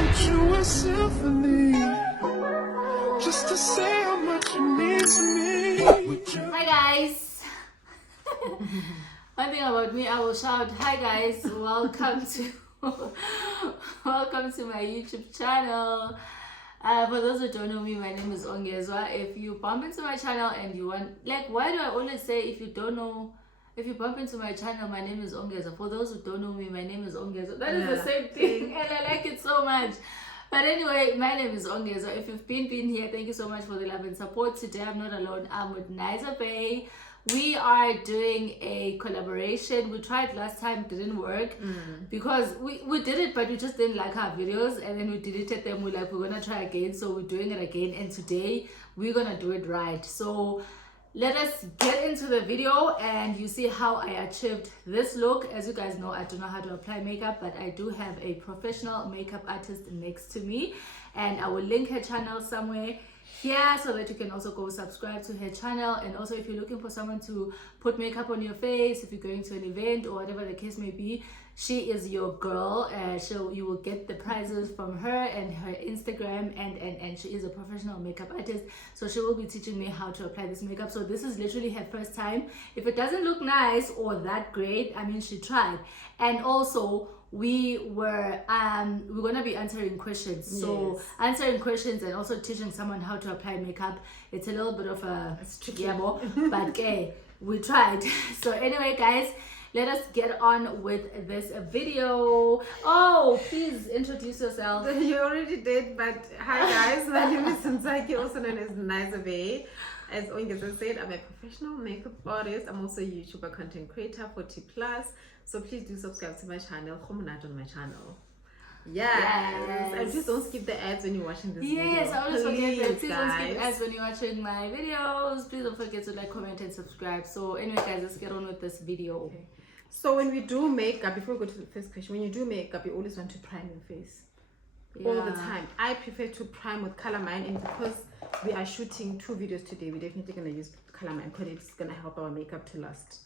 wrote you a symphony just to say how much you mean to me. Hi guys. One thing about me, I will shout, hi guys, welcome to welcome to my YouTube channel. For those who don't know me, my name is Ongezwa. If you bump into my channel and you want, like, why do I always say if you don't know, if you bump into my channel, my name is Ongezwa. For those who don't know me, my name is Ongezwa. That is the same thing and I like it so much. But anyway, my name is Ongezwa. If you've been here, thank you so much for the love and support. Today I'm not alone, I'm with Eyebrow. We are doing a collaboration. We tried last time, didn't work because we did it, but we just didn't like our videos, and then we deleted them. We're like, we're gonna try again, so we're doing it again, and today we're gonna do it right. So let us get into the video and you see how I achieved this look. As you guys know, I don't know how to apply makeup, but I do have a professional makeup artist next to me, and I will link her channel somewhere here so that you can also go subscribe to her channel. And also, if you're looking for someone to put makeup on your face, if you're going to an event or whatever the case may be, she is your girl. So you will get the prizes from her and her Instagram, and she is a professional makeup artist, so she will be teaching me how to apply this makeup. So this is literally her first time. If it doesn't look nice or that great, I mean, she tried. And also we're gonna be answering questions. So answering questions and also teaching someone how to apply makeup, it's a little bit of a but okay, we tried. So anyway guys, let us get on with this video. Oh, please introduce yourself. You already did, but hi guys, my name is Nsaki, also known as Eyebrow. As Ongezwa said, I'm a professional makeup artist. I'm also a YouTuber content creator, 40 plus. So please do subscribe to my channel, comment on my channel. Yes. And please don't skip the ads when you're watching this video. Yes, I always forget that. Please don't guys. skip ads when you're watching my videos. Please don't forget to like, comment, and subscribe. So anyway guys, let's get on with this video. Okay. So when we do makeup, before we go to the first question, when you do makeup, you always want to prime your face. All the time. I prefer to prime with calamine, and because we are shooting 2 videos today, we're definitely going to use calamine because it's going to help our makeup to last.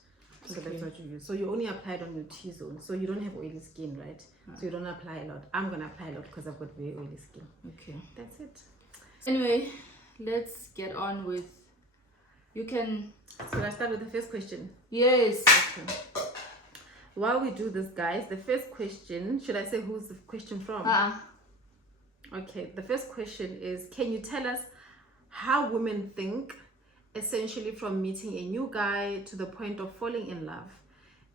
So that's what you use. So you only apply it on your T-zone, so you don't have oily skin, right? So you don't apply a lot. I'm going to apply a lot because I've got very oily skin. Okay, that's it. Anyway, let's get on with, you can, so let's start with the first question. Yes. Okay. While we do this, guys, the first question, should I say who's the question from? Okay, the first question is, can you tell us how women think, essentially from meeting a new guy to the point of falling in love?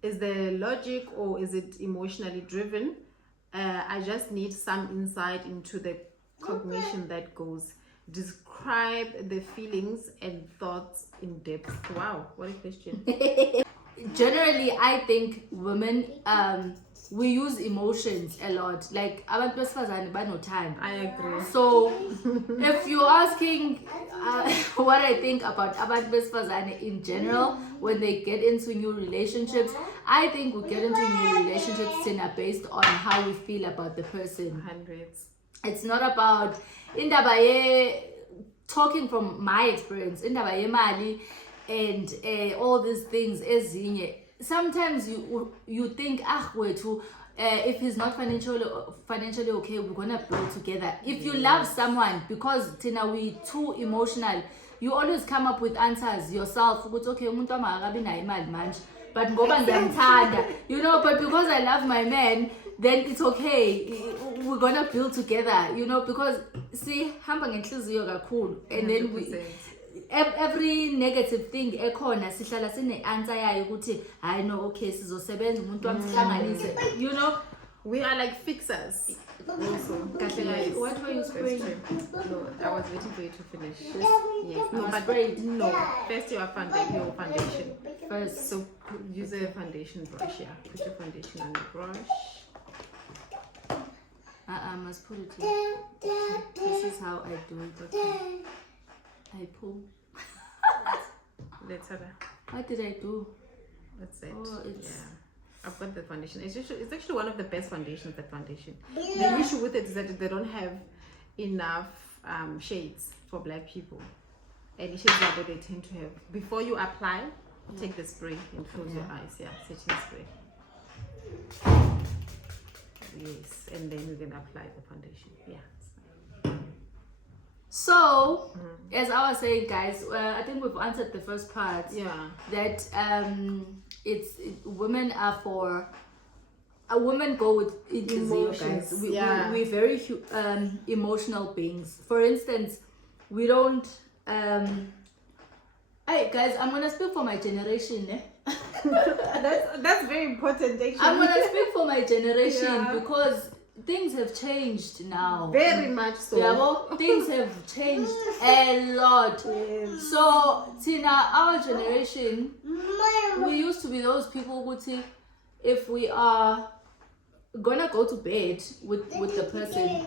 Is there logic or is it emotionally driven? I just need some insight into the cognition that goes. Describe the feelings and thoughts in depth. Wow, what a question. Generally, I think women, we use emotions a lot. Like, abantu besifazane no time. I agree. So, if you're asking what I think about abantu besifazane in general when they get into new relationships, I think we get into new relationships based on how we feel about the person. Hundreds. It's not about indaba ye, talking from my experience, indaba ye mali and all these things ezinye. Sometimes you think, if he's not financially okay, we're gonna build together. If you love someone, because Tina, we too emotional, you always come up with answers yourself. But okay, umuntu angakabi nayo imali manje, but ngoba ngiyamthanda, you know. But because I love my man, then it's okay. We're gonna build together, you know. Because see, hamba ngenhliziyo kakhulu, and then we. Every negative thing ekhona sihlala sine answer yayo ukuthi I know, okay, sizosebenza umuntu wamhlanganise, you know. We are like fixers also. What were you spraying? No, I was waiting for you to finish. Yes. No, but no. First your foundation first. So use a foundation brush. Yeah, put your foundation on the brush. I must put it here. This is how I do it. Okay. I pull. Let's have it. What did I do? That's it. Oh, it's... Yeah. I've got the foundation. It's actually one of the best foundations, that foundation. The issue with it is that they don't have enough shades for black people. And the shades that they tend to have. Before you apply, take the spray and close your eyes. Yeah, setting spray. Yes, and then we can apply the foundation. Yeah. So, as I was saying, guys, I think we've answered the first part. Yeah. That women are for. A woman go with emotions. We're very emotional beings. For instance, we don't. Hey guys, I'm gonna speak for my generation. that's very important. Actually, I'm gonna speak for my generation because things have changed now. Very much so. Yeah, well, things have changed a lot. Yes. So, Tina, our generation, we used to be those people who say, if we are gonna go to bed with the person,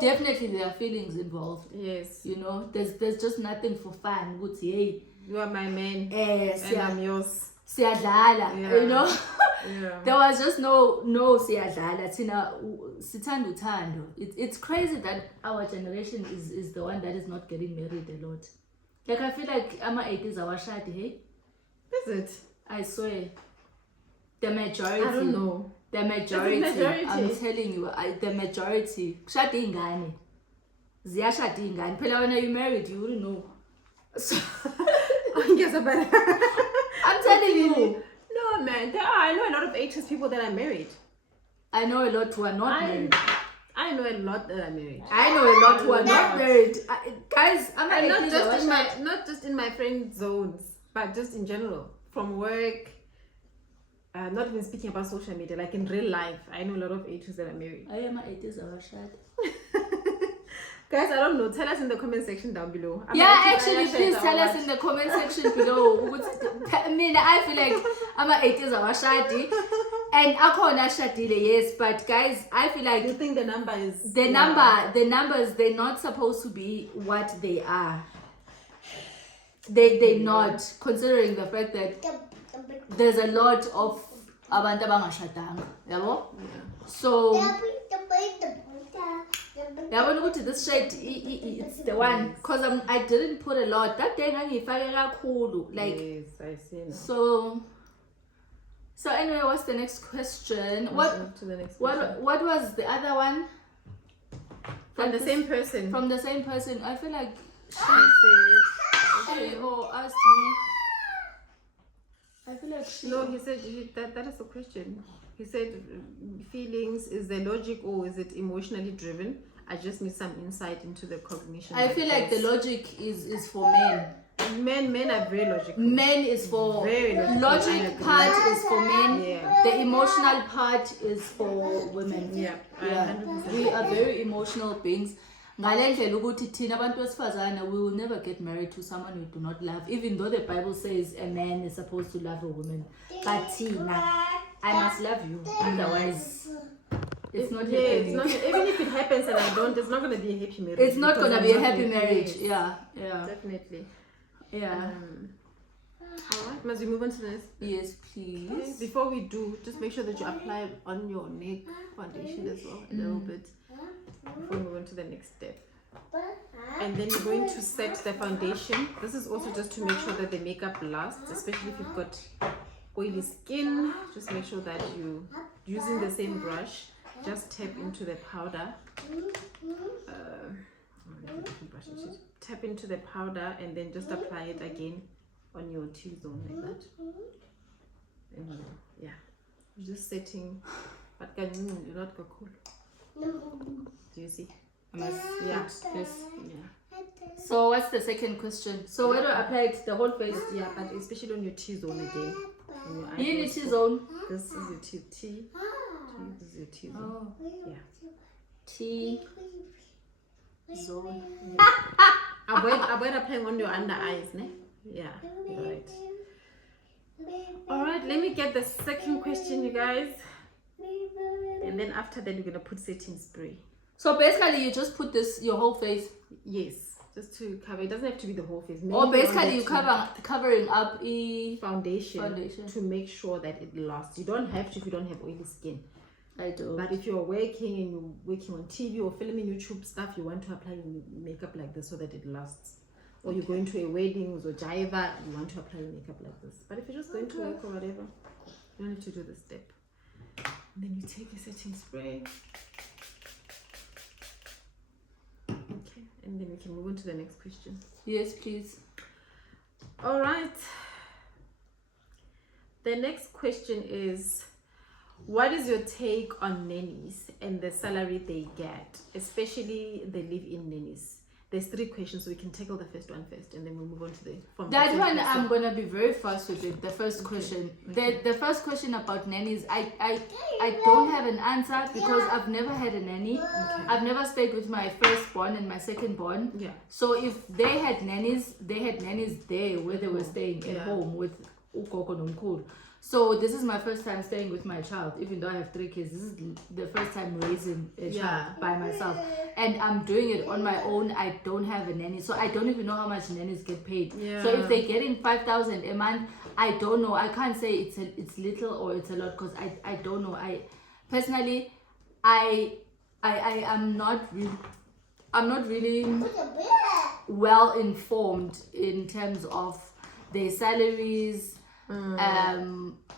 definitely there are feelings involved. Yes. You know, there's just nothing for fun. Would say, hey, you are my man, and I'm yours. Siyadlala, you know. Yeah. There was just no siyadlala. Tina sithanda uthando. It's crazy that our generation is the one that is not getting married a lot. Like I feel like ama 80s our shadi, hey? Is it? I swear. The majority. I don't know. The majority. I'm telling you, the majority. Shadi ingane. Ziyashadi ingane. Phela when you married, you wouldn't know. So, I'm telling you. No, man. I know a lot of 80s people that are married. I know a lot who are not married. I know a lot that are married. I know a lot who are not married. Guys, I'm not just in my friend zones, but just in general. From work, not even speaking about social media, like in real life. I know a lot of 80s that are married. I am 80s our shad. Guys, I don't know. Tell us in the comment section down below. Actually, please tell us in the comment section below. I mean, I feel like I'm 80s our shadi. And akona shadile, yes, but guys, I feel like you think the number is the numbers, they're not supposed to be what they are. They're not, considering the fact that there's a lot of abantu abangashadanga, yabo? So this shade, it's the one, because I didn't put a lot. That day ngangifake kakhulu, like, yes, I see now. So anyway, what's the next question? What was the other one? From the same person. From the same person. I feel like she said asked me. I feel like she. No, he said that is the question. He said feelings, is there logic or is it emotionally driven? I just need some insight into the cognition. I feel like the logic is for men. Men are very logical. Men is for very logical. Logic part is for men. Yeah. The emotional part is for women. Yeah. We are very emotional beings. Ngalendlela ukuthi thina abantu besifazana, we will never get married to someone we do not love, even though the Bible says a man is supposed to love a woman. But tina, I must love you, otherwise it's not happening. Even if it happens and I don't, it's not going to be a happy marriage. It's not going to be a happy marriage. Yeah. Definitely. Yeah. Alright, must we move on to this? Yes, please. Okay. Before we do, just make sure that you apply on your neck foundation as well, a little bit, before we move on to the next step. And then you're going to set the foundation. This is also just to make sure that the makeup lasts, especially if you've got oily skin. Just make sure that you, using the same brush, just tap into the powder. Tap into the powder and then just apply it again on your T-zone like that. And yeah, you're just setting, but you're not cool. Do you see? Yeah. So what's the second question? So where do I apply it? The whole face? Yeah, but especially on your T-zone again. You need T-zone? This is your T. This is your T-zone. Oh. Yeah. T-zone. Avoid applying on your under eyes, ne? Yeah, right. Alright, let me get the second question, you guys. And then after that, we're gonna put setting spray. So basically, you just put this your whole face. Yes, just to cover. It doesn't have to be the whole face. Or basically, you covering up foundation to make sure that it lasts. You don't have to if you don't have oily skin. I do. But if you're working and you're working on TV or filming YouTube stuff, you want to apply your makeup like this so that it lasts. Or you're going to a wedding or jiva, you want to apply your makeup like this. But if you're just going to work or whatever, you don't need to do this step. then you take a setting spray. Okay, and then we can move on to the next question. Yes, please. All right. The next question is, what is your take on nannies and the salary they get, especially the live-in nannies? There's 3 questions, so we can tackle the first one first, and then we'll move on to that one. I'm gonna be very fast with it. The first question, the first question about nannies, I don't have an answer because I've never had a nanny. I've never stayed with my firstborn and my secondborn. Yeah. So if they had nannies there where they were staying at home with ugogo nomkhulu. So this is my first time staying with my child, even though I have 3 kids. This is the first time raising a child by myself. And I'm doing it on my own. I don't have a nanny. So I don't even know how much nannies get paid. Yeah. So if they're getting 5,000 a month, I don't know. I can't say it's little or it's a lot because I don't know. I personally, I'm not really well informed in terms of their salaries,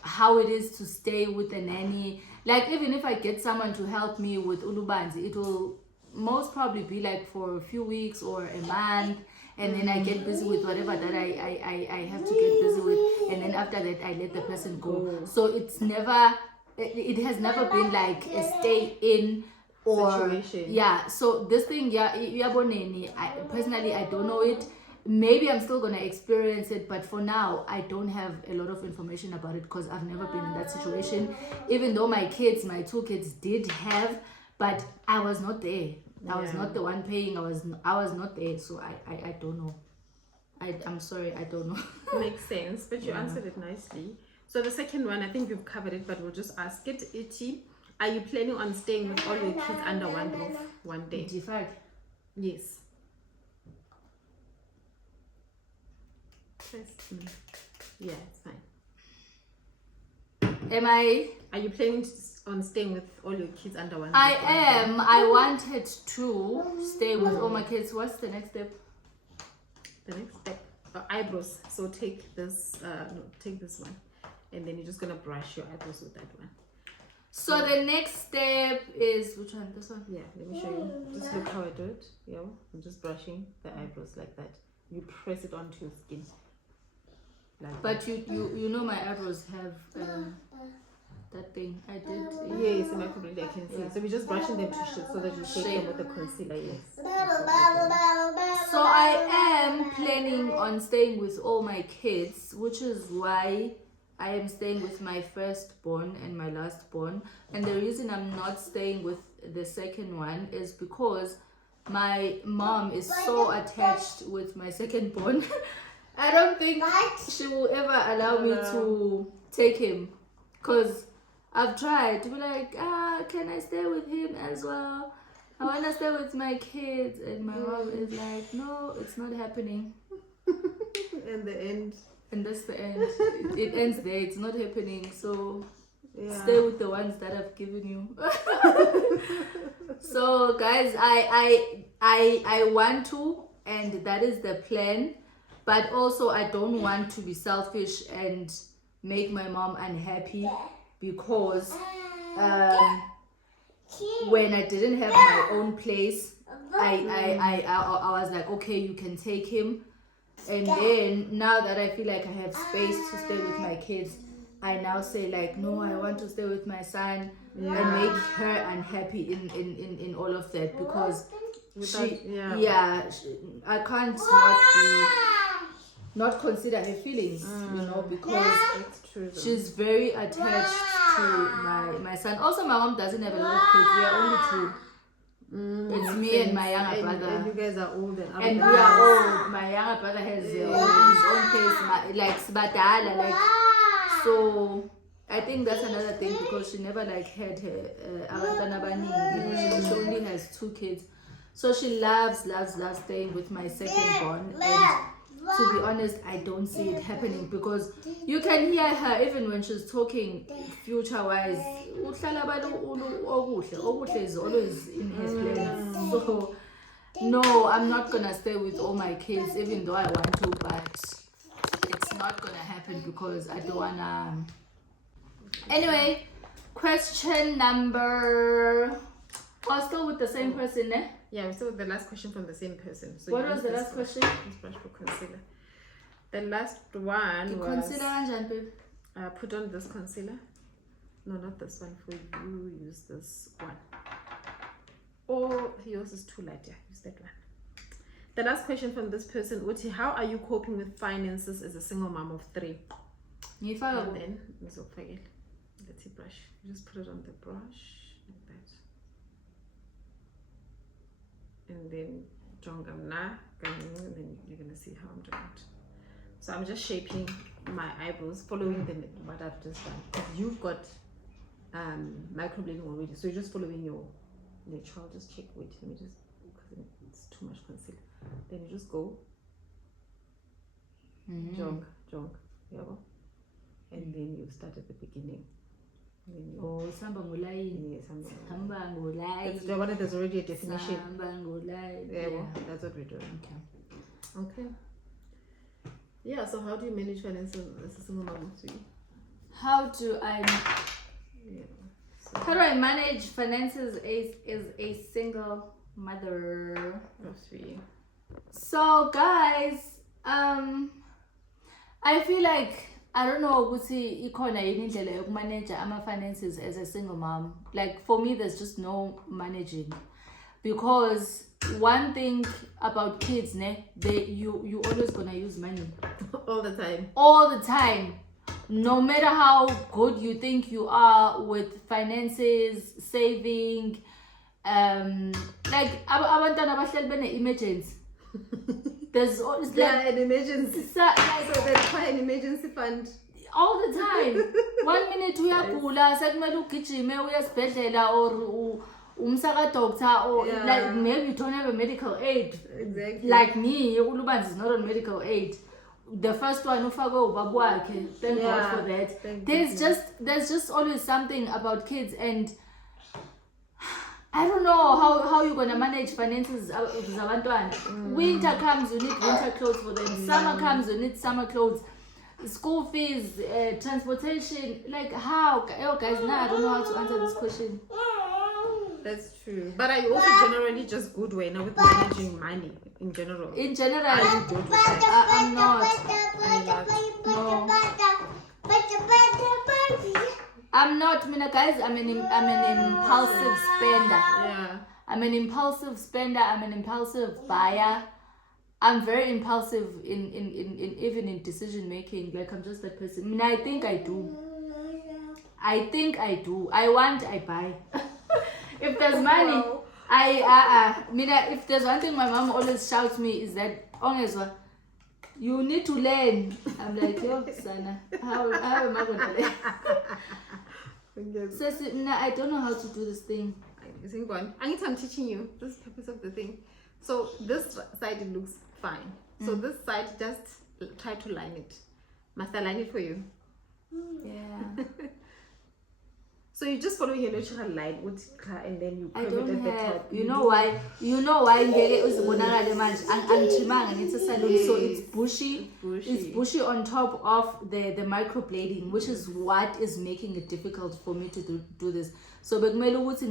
how it is to stay with a nanny. Like, even if I get someone to help me with ulubanzi, it will most probably be like for a few weeks or a month, and then I get busy with whatever that I have to get busy with, and then after that I let the person go. So it has never been like a stay in or situation. Yeah, so this thing, personally I don't know it. Maybe I'm still gonna experience it, but for now I don't have a lot of information about it because I've never been in that situation. Even though my 2 kids did have, but I was not there. I was not the one paying. I was not there, so I don't know. I'm sorry, I don't know. Makes sense, but you answered it nicely. So the second one, I think you've covered it, but we'll just ask it. Iti, are you planning on staying with all your kids under one roof one day? G5. Yes. Yeah, it's fine. Are you planning on staying with all your kids under one roof? I am. I wanted to stay with all my kids. What's the next step? The next step, eyebrows. So take this one, and then you're just gonna brush your eyebrows with that one. So the next step is which one? This one? Yeah, let me show you. Just look how I do it. Yeah, I'm just brushing the eyebrows like that. You press it onto your skin. Like but that. you know my eyebrows have that thing. I did. Yes, in my probably I can see. Yeah. So we're just brushing them to so that you shake them with the concealer. Yes. So I am planning on staying with all my kids, which is why I am staying with my firstborn and my lastborn. And the reason I'm not staying with the second one is because my mom is so attached with my secondborn. I don't think she will ever allow me to take him, because I've tried to be like, can I stay with him as well? I want to stay with my kids, and my mom is like, no, it's not happening. In the end. And that's the end. It ends there. It's not happening. So stay with the ones that I've given you. So guys, I want to, and that is the plan. But also I don't want to be selfish and make my mom unhappy, because when I didn't have my own place, I was like, okay, you can take him. And then now that I feel like I have space to stay with my kids, I now say like, no, I want to stay with my son and make her unhappy in all of that, because I can't not consider her feelings, because she's very attached to my son. Also, my mom doesn't have a lot of kids. We are only 2. It's me and my younger brother. And you guys are old and we are old. My younger brother has his own place, like Sbadala, like. So I think that's another thing, because she never like had her she only has 2 kids. So she loves staying with my secondborn, and to be honest, I don't see it happening, because you can hear her even when she's talking future-wise. Okuhle is always in her plans. So no, I'm not gonna stay with all my kids, even though I want to, but it's not gonna happen because I don't wanna. Anyway, Question number. Oh, still with the same person, eh? Yeah, we're still with the last question from the same person. So what was the last question? This brush for concealer. The last one was concealer. Put on this concealer. No, not this one. For you, use this one. Or yours is too light. Yeah, use that one. The last question from this person, Uti, how are you coping with finances as a single mom of 3? And then, let's see brush. You just put it on the brush like that. And then, and then you're gonna see how I'm doing it. So I'm just shaping my eyebrows, following what I've just done. You've got microblading already, so you're just following your nature. I'll just check. Wait, let me just, because it's too much concealer. Then you just go jog, yeah, and then you start at the beginning. Samba ngulai. Samba ngulai. There's already a definition. Samba ngulai. Yeah, well, that's what we're doing. Okay. Yeah, so how do you manage finances as a single mom? How do I manage finances as a single mother? So guys, I feel like I don't know ukuthi ikhona yini indlela yokumanage ama finances as a single mom. Like for me there's just no managing, because one thing about kids, you always gonna use money all the time. No matter how good you think you are with finances, saving, like abantwana bahleli bene emergency. There's always an emergency. So there's quite an emergency fund all the time. 1 minute uyagula sekumele ugijime uye esibhedlela or umsaka doctor, or like maybe you don't have a medical aid. Exactly. Like me, Ulubanzi is not on medical aid. The first one ufako babu wakhe. Thank God for that. There's just always something about kids, and I don't know how you're gonna manage finances with zabantwana. Winter comes, you need winter clothes for them. Summer comes, you need summer clothes. School fees, transportation. Like how? Oh guys, now I don't know how to answer this question. That's true. But are you also generally just good with managing money in general? In general, are you good with I'm not. No. I'm not, guys. I'm an impulsive spender. Yeah. I'm an impulsive spender. I'm an impulsive buyer. I'm very impulsive in even in decision making. Like I'm just that person. I think I do. I want, I buy. If there's money, if there's one thing my mom always shouts me is that, you need to learn. I'm like, yo, Sana, how am I going to learn? So, I don't know how to do this thing. I'm teaching you. This is the purpose of the thing. So this side, it looks fine. So this side, just try to line it. Must I line it for you? Yeah. So you just follow your natural line, and then you curve it at the top. You know why? So it's bushy. It's bushy on top of the microblading, which is what is making it difficult for me to do this. So because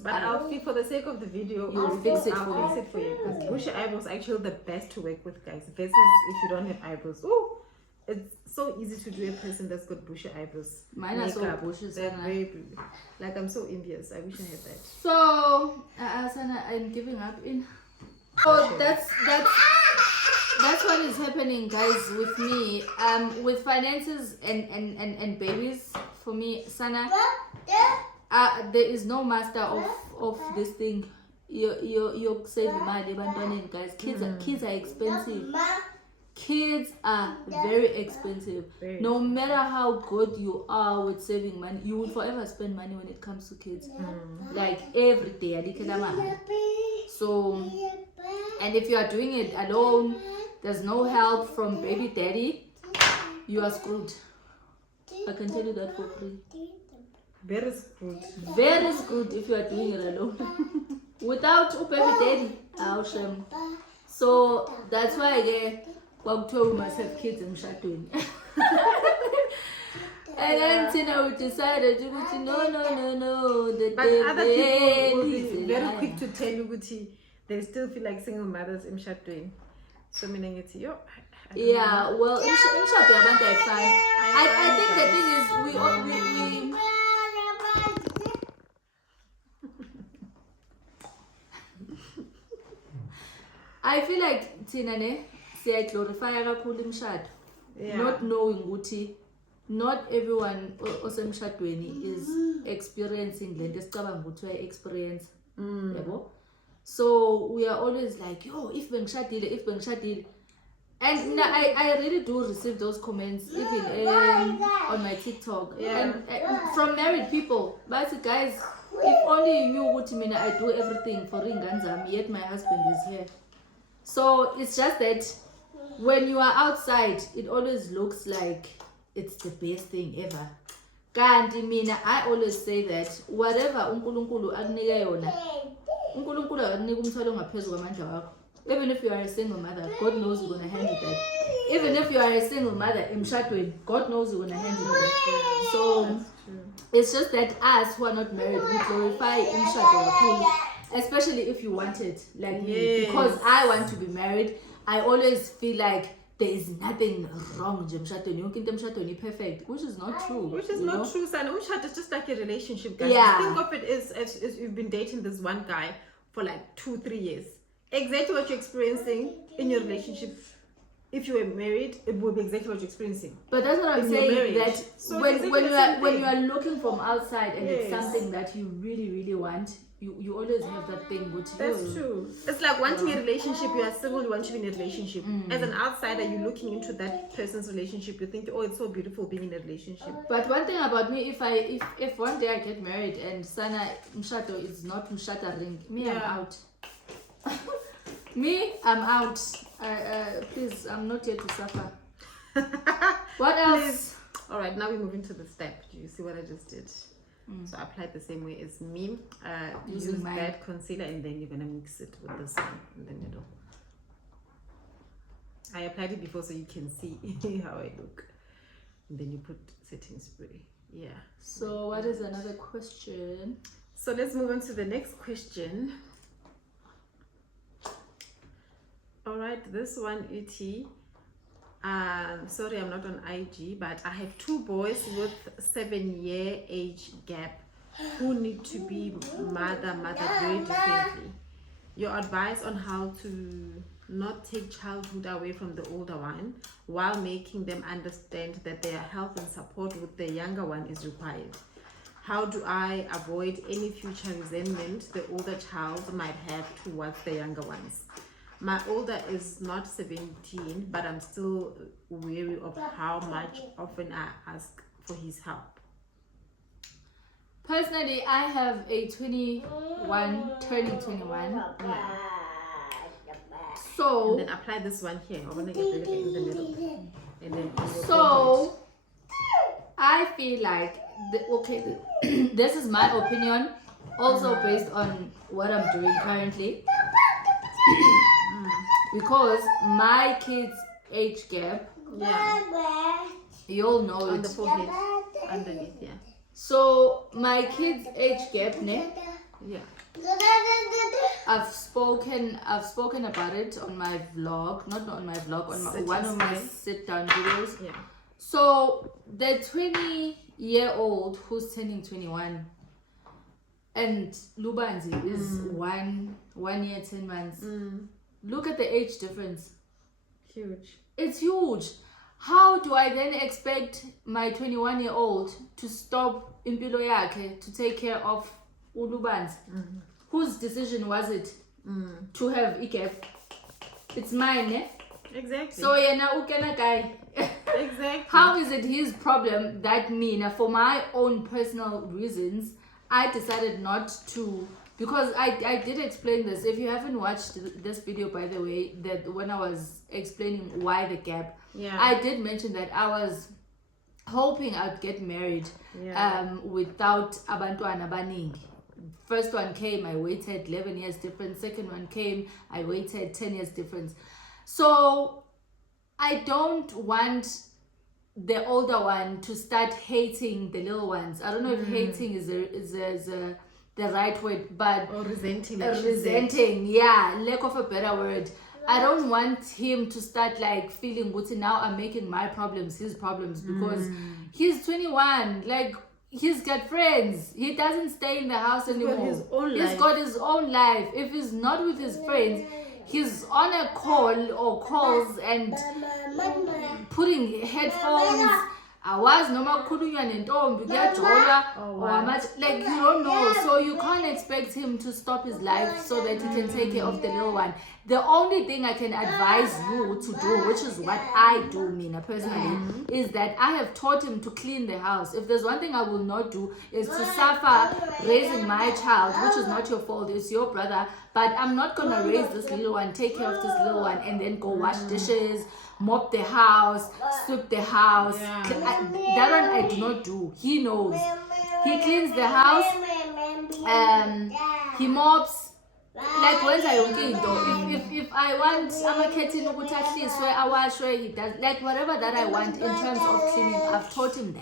but I'll fix, for the sake of the video, I'll fix it for you, because bushy eyebrows are actually the best to work with, guys, versus if you don't have eyebrows. Ooh, it's so easy to do a person that's got bushy eyebrows. Mine are so bushy. Like I'm so envious. I wish I had that. So I'm giving up in. Oh, that's what is happening, guys, with me. With finances and babies. For me, Sana, there is no master of this thing. You're saving money, guys. Kids are expensive. Kids are very expensive. No matter how good you are with saving money, you will forever spend money when it comes to kids. Like every day. So, and if you are doing it alone, there's no help from baby daddy, you are screwed. I can tell you that for free. Very screwed. Very screwed if you are doing it alone. Without a baby daddy, I'll shame. So that's why we must have kids and shadowing. And then Tina would decide that no, that But other people will be is a very liar. quick to tell you ukuthi they still feel like single mothers emshadweni. So mina ngithi yo. I don't know. Yeah, well, imshado yabantu ayifani. I think the thing is we I feel like Tina ne siya glorify kakhulu imshado. Yeah. Not knowing ukuthi not everyone osemshadweni is experiencing le nto esicabanga ukuthi experience. Yabo? So we are always like, yo, if bengishadile. And I really do receive those comments even on my TikTok. Yeah. And from married people. But guys, if only you knew what I do everything for Ringanzam, yet my husband is here. So it's just that when you are outside, it always looks like it's the best thing ever. Kanti mina, I always say that whatever uNkulunkulu akunika yona, uNkulunkulu akakunika umthwalo ngaphezulu kwamandla wakho. Even if you are a single mother, God knows you're gonna handle that. Even if you are a single mother, emshadweni, God knows you're gonna handle that. So it's just that us who are not married, we glorify imshado kakhulu, especially if you want it, like me. Because I want to be married, I always feel like there is nothing wrong with emshadweni. Yonke into emshadweni perfect, which is not true. Which is not true, son. Umshado is just like a relationship, guys. Yeah. Think of it as you've been dating this one guy for like 2-3 years. Exactly what you're experiencing in your relationship. If you were married, it would be exactly what you're experiencing. But that's what I'm saying. That so when you are looking from outside and it's something that you really, really want, you always have that thing which that's true. It's like wanting a relationship, you are single, you want to be in a relationship. As an outsider, you're looking into that person's relationship, you think, oh, it's so beautiful being in a relationship. But one thing about me, if one day I get married and Sana Mshato is not Mshata me, I'm out. Me, I'm out. Please, I'm not here to suffer. What else? Please. All right, now we're moving to the step. Do you see what I just did? So I applied the same way as me. Use that concealer and then you're gonna mix it with this one in the middle. I applied it before so you can see how I look. And then you put setting spray. Yeah. So what is another question? So let's move on to the next question. All right, this one, Uti. Sorry, I'm not on IG, but I have 2 boys with 7-year age gap who need to be mother very differently. Your advice on how to not take childhood away from the older one while making them understand that their help and support with the younger one is required. How do I avoid any future resentment the older child might have towards the younger ones? My older is not 17, but I'm still wary of how much often I ask for his help. Personally, I have a 21, turning 21. Yeah. So, and then apply this one here. I want to get the in the middle. And then so I feel like, this is my opinion, also based on what I'm doing currently. Because my kids' age gap, you all know on it. the forehead, underneath, yeah. So my kids' age gap, Yeah. I've spoken about it on my vlog, not on my vlog, on one of my sit-down videos. Yeah. So the 20-year-old who's turning 21, and Lubanzi is 1 year 10 months. Look at the age difference. Huge. It's huge. How do I then expect my 21-year-old to stop impilo yakhe to take care of Ulubanzi? Whose decision was it to have IKEF? It's mine, eh? Exactly. So yena ukena guy. Exactly. How is it his problem that me, now for my own personal reasons, I decided not to, because I did explain this. If you haven't watched this video, by the way, that when I was explaining why the gap, I did mention that I was hoping I'd get married without abantwana abaningi. First one came, I waited 11 years difference. Second one came, I waited 10 years difference. So I don't want the older one to start hating the little ones. I don't know if hating is the right word, but or resenting. Resenting, yeah, lack of a better word. I don't want him to start like feeling good. Now I'm making my problems his problems because he's 21. Like, he's got friends. He doesn't stay in the house anymore. He's got his own life. If he's not with his friends, he's on a call or calls and putting headphones. I was normal like, you don't know, so you can't expect him to stop his life so that he can take care of the little one. The only thing I can advise you to do, which is what I do, Mina, personally, is that I have taught him to clean the house. If there's one thing I will not do, is to suffer raising my child, which is not your fault, it's your brother, but I'm not gonna raise this little one, take care of this little one, and then go wash dishes, mop the house, sweep the house. That one I do not do. He knows. He cleans the house, he mops. Like, once I if I want I'm a kitten ukuthi ahliswe awashwe, he does, like, whatever that I want in terms of cleaning. I've taught him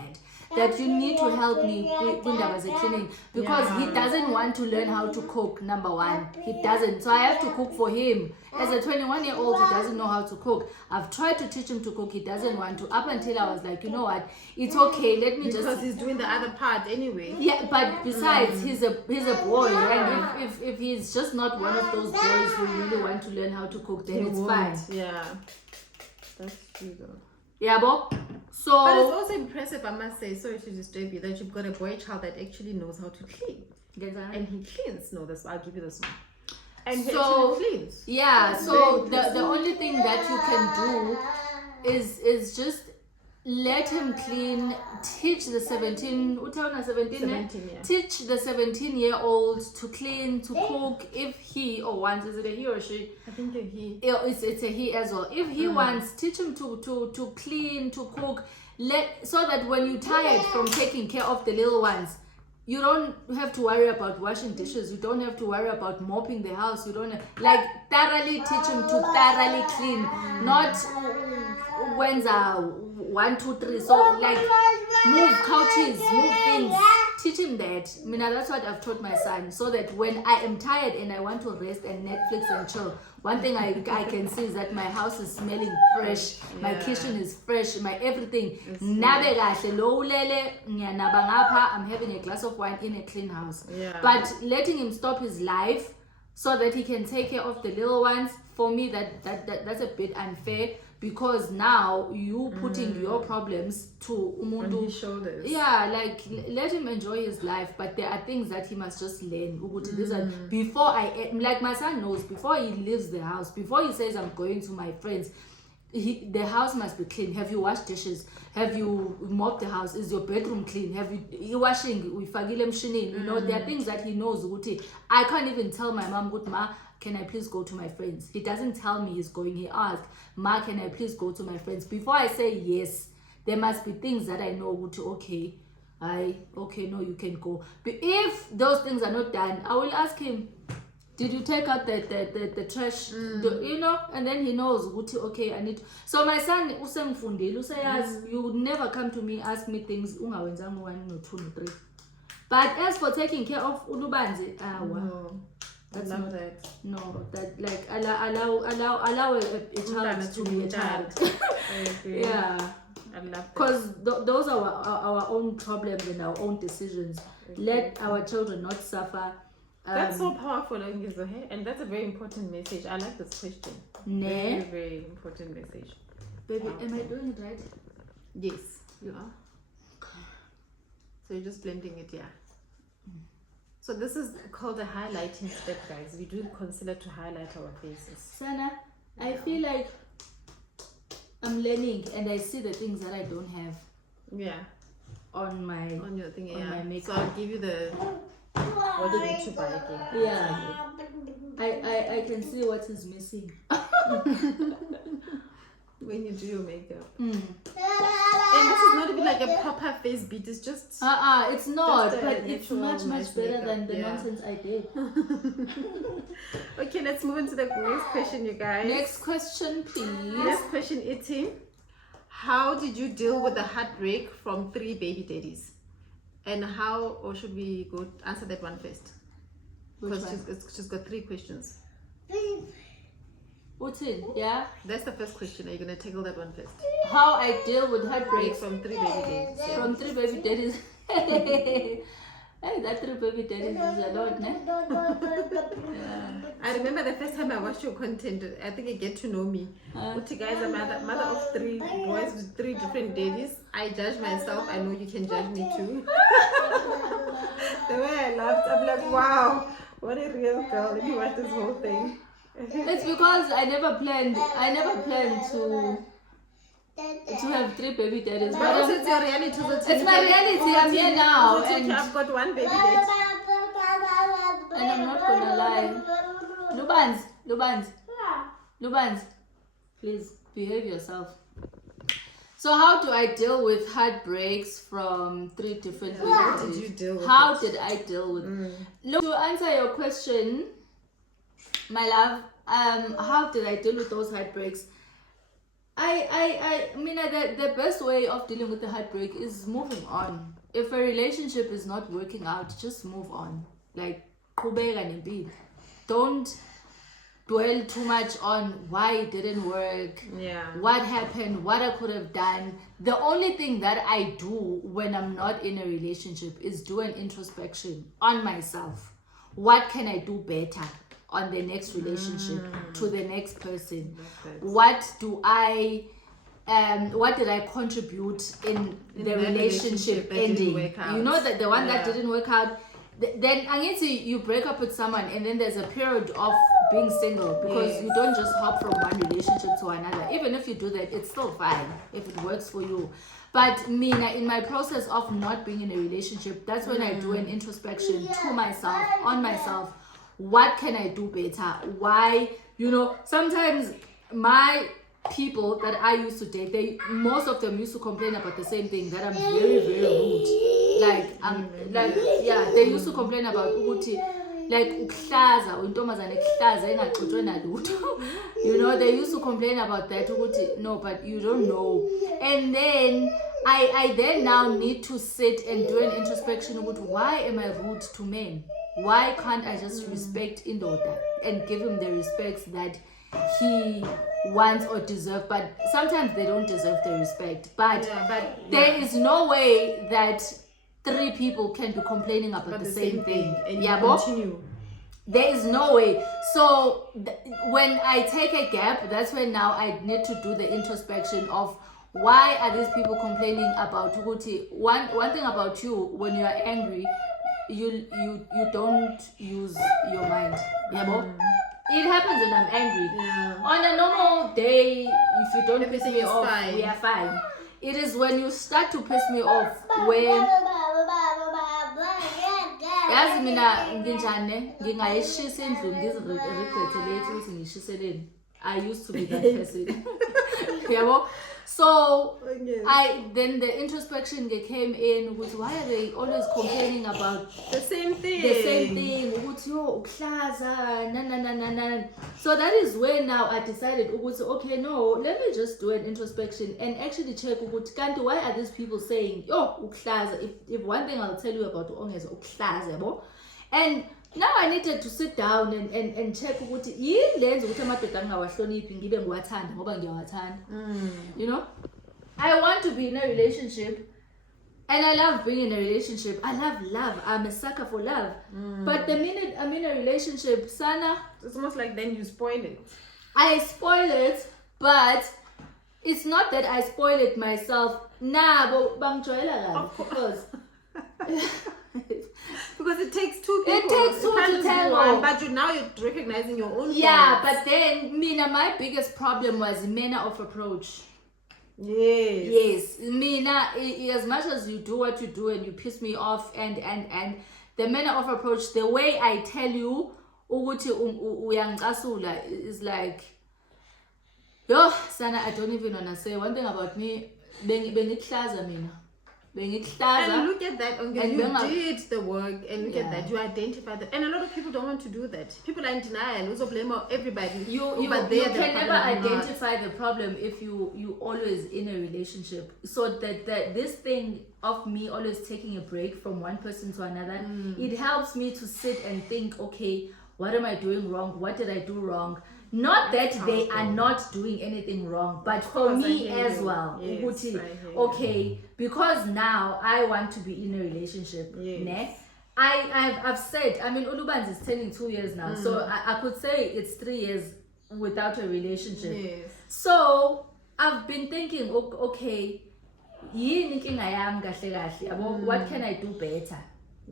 that you need to help me with cleaning, because he doesn't want to learn how to cook. Number one, he doesn't, so I have to cook for him. As a 21-year-old, he doesn't know how to cook. I've tried to teach him to cook, he doesn't want to, up until I was like, you know what, it's okay, let me because he's doing the other part anyway. Yeah, but besides, he's a boy, and if he's just not one of those boys who really want to learn how to cook, then it's fine. Yeah, that's true though. Yeah, Bo. So, but it's also impressive, I must say, sorry to disturb you, that you've got a boy child that actually knows how to clean. And he cleans. No, that's why I'll give you this one. And he actually cleans. Yeah, so the only thing that you can do is just let him clean. Teach the 17 teach the 17-year-old to clean, to cook. If he or wants, is it a he or she? I think a he. It's a he as well. If he wants, teach him to clean, to cook. So that when you're tired from taking care of the little ones, you don't have to worry about washing dishes. You don't have to worry about mopping the house. You don't like thoroughly teach him to thoroughly clean, not when 1, 2, 3. So like move couches, move things. Teach him that. I mean, that's what I've taught my son, so that when I am tired and I want to rest and Netflix and chill, one thing I can see is that my house is smelling fresh, my kitchen is fresh, my everything. I'm having a glass of wine in a clean house. But letting him stop his life so that he can take care of the little ones, for me that's a bit unfair, because now you putting your problems to on his shoulders. Yeah, like, let him enjoy his life, but there are things that he must just learn. Before like, my son knows, before he leaves the house, before he says I'm going to my friends, the house must be clean. Have you washed dishes? Have you mopped the house? Is your bedroom clean? Have you washing? You know, there are things that he knows. I can't even tell my mom, good ma, can I please go to my friends? He doesn't tell me he's going. He asks, ma, can I please go to my friends? Before I say yes, there must be things that I know. Okay, no, you can go. But if those things are not done, I will ask him, did you take out the trash? You know, and then he knows, okay, I need. So my son, you would never come to me, ask me things, 1, no, 2, no, 3. But as for taking care of Ulubanzi, I love that. No, that, like, allow a child to be a child. I agree. Yeah. I love that. Because those are our own problems and our own decisions. Let our children not suffer. That's so powerful, and that's a very important message. I like this question. Very, very important message. Baby, am I doing it right? Yes. You are? Okay. So you're just blending it, yeah. So this is called a highlighting step, guys. We do consider to highlight our faces. Sana, I feel like I'm learning and I see the things that I don't have. Yeah. On your thing, my makeup. So I'll give you the what you need to buy again. Yeah. I can see what is missing. When you do your makeup. And this is not even like a proper face beat, it's just it's not, but it's much nice better makeup. than the nonsense I did. Okay, let's move into the next question, you guys. Next question, please. Next question, Iti. How did you deal with the heartbreak from 3 baby daddies? And how, or should we go answer that one first? Because she's got 3 questions. What's in? Yeah? That's the first question. Are you going to tackle that one first? How I deal with heartbreak from 3 baby daddies. Yeah. From 3 baby daddies. Hey, that 3 baby daddies is a lot, ne? Yeah. I remember the first time I watched your content, I think you get to know me. Uti guys, I'm mother of 3 boys with 3 different daddies. I judge myself. I know you can judge me too. The way I laughed, I'm like, wow, what a real girl. Let me watch this whole thing. It's because I never planned to have 3 baby daddies. But also it's your reality. It's my reality. I'm here now. And I've got 1 baby daddy. And I'm not gonna lie. Lubans, please behave yourself. So how do I deal with heartbreaks from 3 different baby daddies? How did you deal with How did I deal with Look, to answer your question, my love, how did I deal with those heartbreaks? I mean, the best way of dealing with the heartbreak is moving on. If a relationship is not working out, just move on. Like, don't dwell too much on why it didn't work, what happened, what I could have done. The only thing that I do when I'm not in a relationship is do an introspection on myself. What can I do better on the next relationship, to the next person? What did I contribute in the relationship ending? You know, that the one that didn't work out, then you break up with someone and then there's a period of being single, because you don't just hop from one relationship to another. Even if you do that, it's still fine if it works for you. But me, in my process of not being in a relationship, that's when I do an introspection to myself, on myself. What can I do better? Why? You know, sometimes my people that I used to date, most of them used to complain about the same thing, that I'm very, very rude. They used to complain about ukuthi, like, uklaza, untomazane klaza engaxutshwe nalutho. You know, they used to complain about that ukuthi, no, but you don't know. And then I then now need to sit and do an introspection about why am I rude to men? Why can't I just respect Indoda and give him the respects that he wants or deserves? But sometimes they don't deserve the respect. But there is no way that 3 people can be complaining about the same thing. And continue. There is no way. So when I take a gap, that's when now I need to do the introspection of why are these people complaining about Uguti. One thing about you, when you are angry, you don't use your mind. It happens when I'm angry. On a normal day, if you don't piss me off, we are fine. It is when you start to piss me off when yazi mina nginjane ngingayishisa endlu ngiziregrethelate ukuthi ngishiseleni. I used to be that person. So then the introspection came in. Why are they always complaining about the same thing? So that is where now I decided, okay, no, let me just do an introspection and actually check why are these people saying, if one thing I'll tell you about is and now I needed to sit down and check you know, I want to be in a relationship and I love being in a relationship. I love love. I'm a sucker for love. But the minute I'm in a relationship, Sana, it's almost like then you spoil it. I spoil it, but it's not that I spoil it myself. Because because it takes 2 people. It takes 2 to tango. But now you're recognizing your own faults. But then my biggest problem was manner of approach. Yes. As much as you do what you do and you piss me off and the manner of approach, the way I tell you ukuthi uyangicasula is like, yo, Sana, I don't even wanna say one thing about me. Bengiklaza mina. And look at that, you did the work, and look at that, you identified that. And a lot of people don't want to do that. People are in denial, also blame everybody. You can never identify the problem if you always in a relationship. So that this thing of me always taking a break from one person to another, it helps me to sit and think, okay, what am I doing wrong? What did I do wrong? Not that they are not doing anything wrong, but for me as well. Yes, okay, because now I want to be in a relationship. Yes. I've said, I mean, Ulubanz is turning 2 years now, so I could say it's 3 years without a relationship. Yes. So I've been thinking, okay, what can I do better?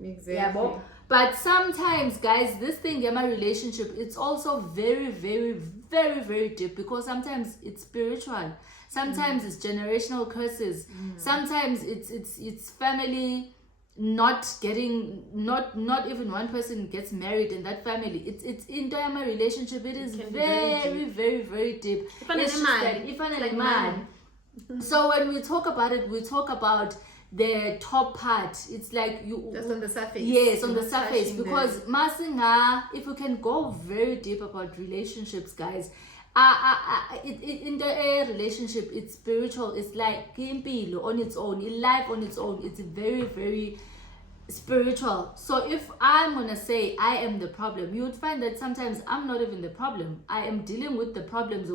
Exactly. But sometimes, guys, this thing in my relationship, it's also very, very, very, very deep, because sometimes it's spiritual, sometimes it's generational curses, sometimes it's family not even one person gets married in that family. It's in my relationship. It is very, very, very deep. It's just that if I'm like man. So when we talk about it, we talk about the top part. It's like you just on the surface. Yes, on the surface, because masinga, if you can go very deep about relationships, guys, in the relationship, it's spiritual. It's like impilo on its own, life on its own. It's very, very spiritual. So if I'm gonna say I am the problem, you would find that sometimes I'm not even the problem. I am dealing with the problems.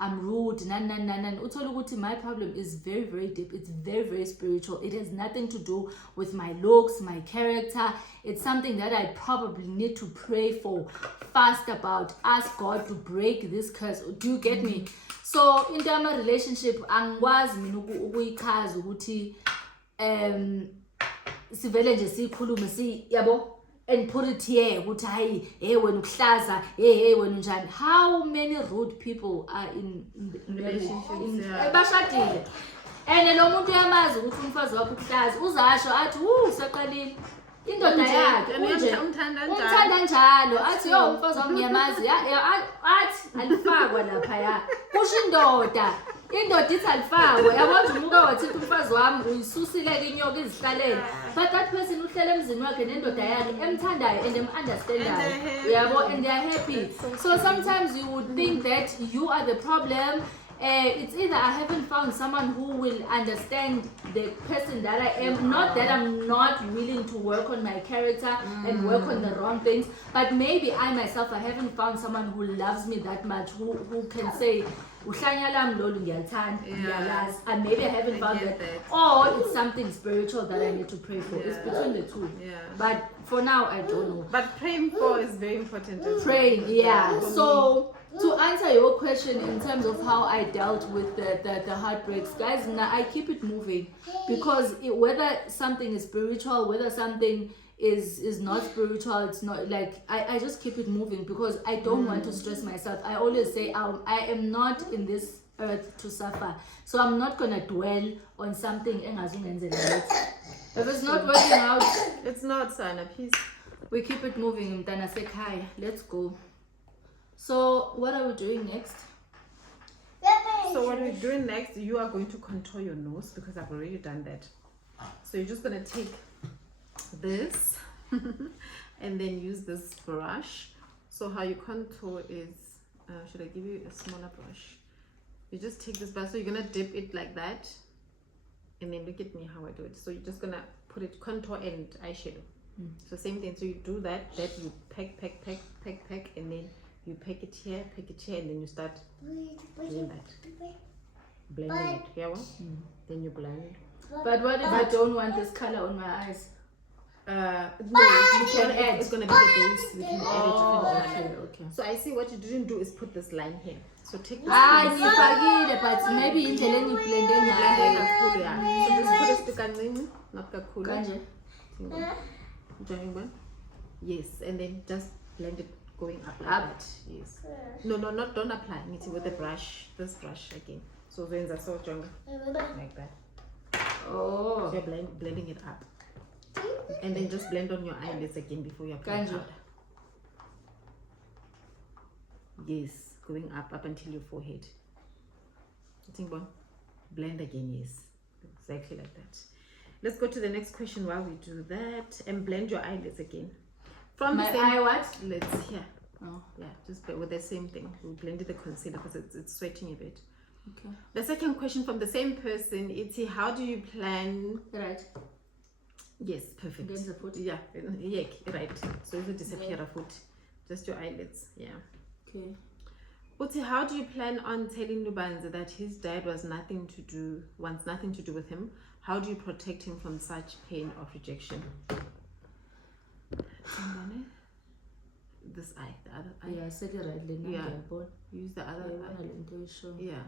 I'm rude, my problem is very, very deep. It's very, very spiritual. It has nothing to do with my looks, my character. It's something that I probably need to pray for, fast about, ask God to break this curse. Do you get me? So in terms of relationship, angwazi mina ukuyichaza ukuthi sivele nje sikhulume yabo, and put it here ukuthi hayi wena ukuhlaza, wena unjani. How many rude people are in relationships? Bashadile, and lo muntu uyamazi ukuthi umfazi wakho ukuhlaza, uzasho athi usaqalile indoda yakhe umthanda njalo, athi yo umfazi wami ngiyamazi, athi alifakwa lapha ya kusho indoda ithi alifakwa, yabona umuka wathi umfazi wami uyisusile inyoka izihlalele, but that person uhlele emzini wakhe nendoda yakhe emthandayo and em-understandayo, yabo, and they are happy. So sometimes you would think that you are the problem. It's either I haven't found someone who will understand the person that I am, not that I'm not willing to work on my character and work on the wrong things, but maybe I myself, I haven't found someone who loves me that much, who can say and maybe I haven't found that. Or it's something spiritual that I need to pray for. It's between the two. But for now I don't know. But praying for is very important. Praying, so to answer your question in terms of how I dealt with the heartbreaks, guys, now I keep it moving, because whether something is spiritual, whether something is not spiritual, it's not like I just keep it moving, because I don't want to stress myself. I always say I am not in this earth to suffer, so I'm not gonna dwell on something. If it's not working out, it's not, Sana, peace. We keep it moving. Mtana Sekai, let's go. So what are we doing next? So what we're doing next, you are going to contour your nose, because I've already done that. So you're just going to take this and then use this brush. So how you contour is, should I give you a smaller brush? You just take this brush, so you're going to dip it like that, and then look at me how I do it. So you're just going to put it contour and eyeshadow. So same thing. So you do that you peck, and then you peck it here, and then you start doing that, blending it. Here, then you blend. But what if I don't want this color on my eyes? No, you can add. It's gonna be the base. You can add it. Okay. So I see what you didn't do is put this line here. So take this. But maybe in the blend So just put a stick not kakula. Yes, and then just blend it going up like that. Yes. No, don't apply. Need to with the brush. This brush again. So when are so strong like that. Oh. So you're blending it up. And then just blend on your eyelids again before you apply powder. Yes, going up until your forehead. Blend again, yes. Exactly like that. Let's go to the next question while we do that, and blend your eyelids again. From my the same eye what? lids, yeah. Oh, Yeah, just with the same thing. We blended the concealer because it's sweating a bit. okay. The second question from the same person, it's how do you plan? Right. Yes, perfect. Against the foot. Yeah, yeah, right. So it's a disappear foot, just your eyelids. Yeah. Okay. Uti, how do you plan on telling Lubanza that his dad wants nothing to do with him? How do you protect him from such pain of rejection? This eye, the other eye. Yeah, I said it rightly. Yeah. Use the other eye. Yeah.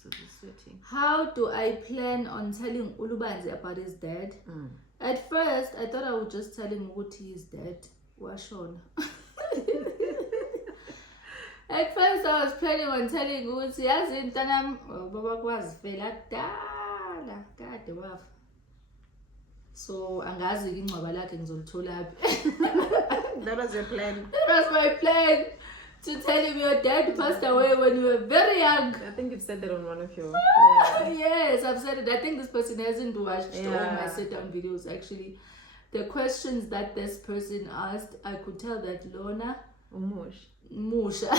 So the sweating. How do I plan on telling Ulubanzi about his dad? At first, I thought I would just tell him what he is dead. Washon. At first, I was planning on telling Uti, as in Tanam, Baba was fela dala, kade waf. So, angazi ingcwaba lakhe ngizolithola. That was your plan. That was my plan. To tell him your dad passed away when you were very young. I think you've said that on one of your... Yes, I've said it. I think this person hasn't watched all my sit-down videos, actually. The questions that this person asked, I could tell that Lona... Musha.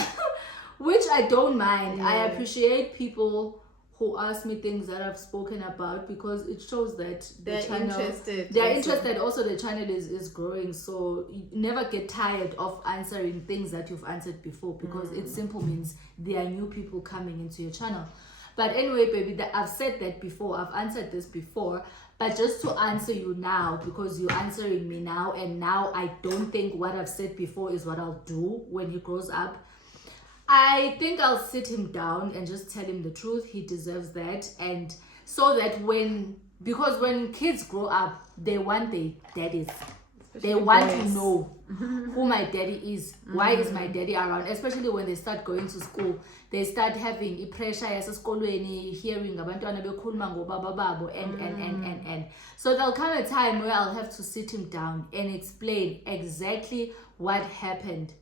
Which I don't mind. I appreciate people who ask me things that I've spoken about because it shows that they're interested. They're interested. Also, the channel is growing, so you never get tired of answering things that you've answered before because it simply means there are new people coming into your channel. But anyway, baby, I've said that before. I've answered this before. But just to answer you now, because you're answering me now, and now I don't think what I've said before is what I'll do when he grows up. I think I'll sit him down and just tell him the truth. He deserves that. And so that because when kids grow up, they want their daddies. They want to know who my daddy is. Why is my daddy around? Especially when they start going to school. They start having pressure hearing abantwana bekhuluma ngobaba babo and. So there'll come a time where I'll have to sit him down and explain exactly what happened.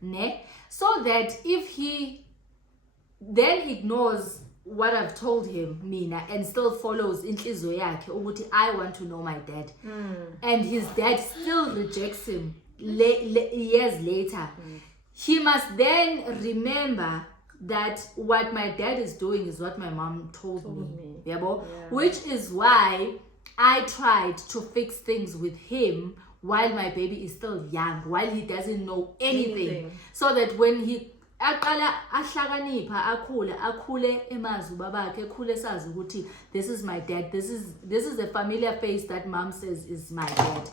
Ne? So that if he then ignores what I've told him, Mina, and still follows inhliziyo yakhe ukuthi I want to know my dad, and his dad still rejects him years later, he must then remember that what my dad is doing is what my mom told me. Which is why I tried to fix things with him while my baby is still young, while he doesn't know anything. So that when he aqala ahlakanipha akhule emazi ubabakhe akhule sazi ukuthi this is my dad, this is a familiar face that mom says is my dad.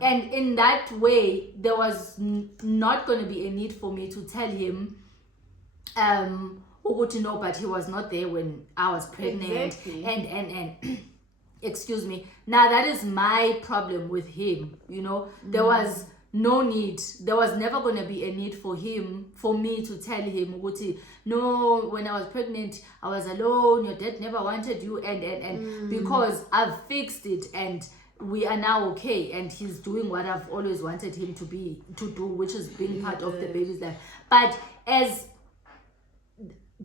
And in that way there was not going to be a need for me to tell him ukuthi no, but he was not there when I was pregnant. And excuse me, now that is my problem with him, you know. There was no need, there was never going to be a need for me to tell him ukuthi no, when I was pregnant I was alone, your dad never wanted you, and because I've fixed it and we are now okay, and he's doing what I've always wanted him to do, which is being part of the baby's life. But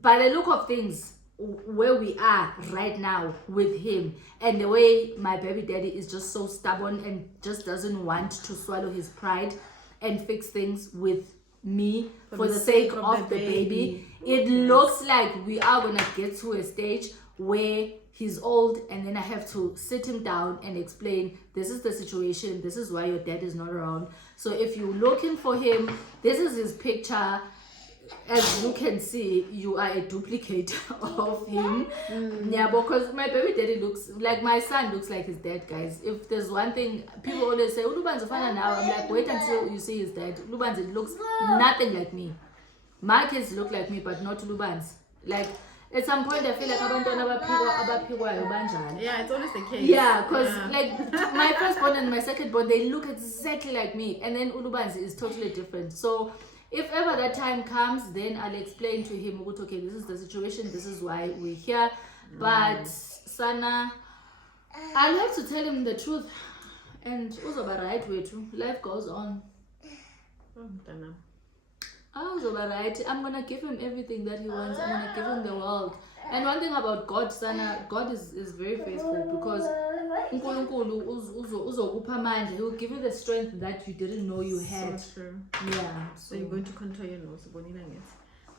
by the look of things, where we are right now with him, and the way my baby daddy is just so stubborn and just doesn't want to swallow his pride and fix things with me for the sake of the baby, it looks like we are gonna get to a stage where he's old and then I have to sit him down and explain, this is the situation, this is why your dad is not around. So if you're looking for him, this is his picture. As you can see, you are a duplicate of him. Yeah, because my baby daddy looks like my son, looks like his dad, guys. If there's one thing people always say, Lubanzi fana now, I'm like, wait until you see his dad. Lubanzi looks nothing like me. My kids look like me, but not Lubanzi. Like at some point I feel like yeah, it's always the case. Yeah, because like my firstborn and my secondborn, they look exactly like me, and then Ulubanzi is totally different. So if ever that time comes, then I'll explain to him, okay, this is the situation, this is why we're here. But Sana, I'll have to tell him the truth. And also by right way too. Life goes on. I'm gonna give him everything that he wants. I'm gonna give him the world. And one thing about God, Sana, God is very faithful, because uNkulunkulu uzokupha amandla. He will give you the strength that you didn't know you had. So true. Yeah. So you're going to contour your nose.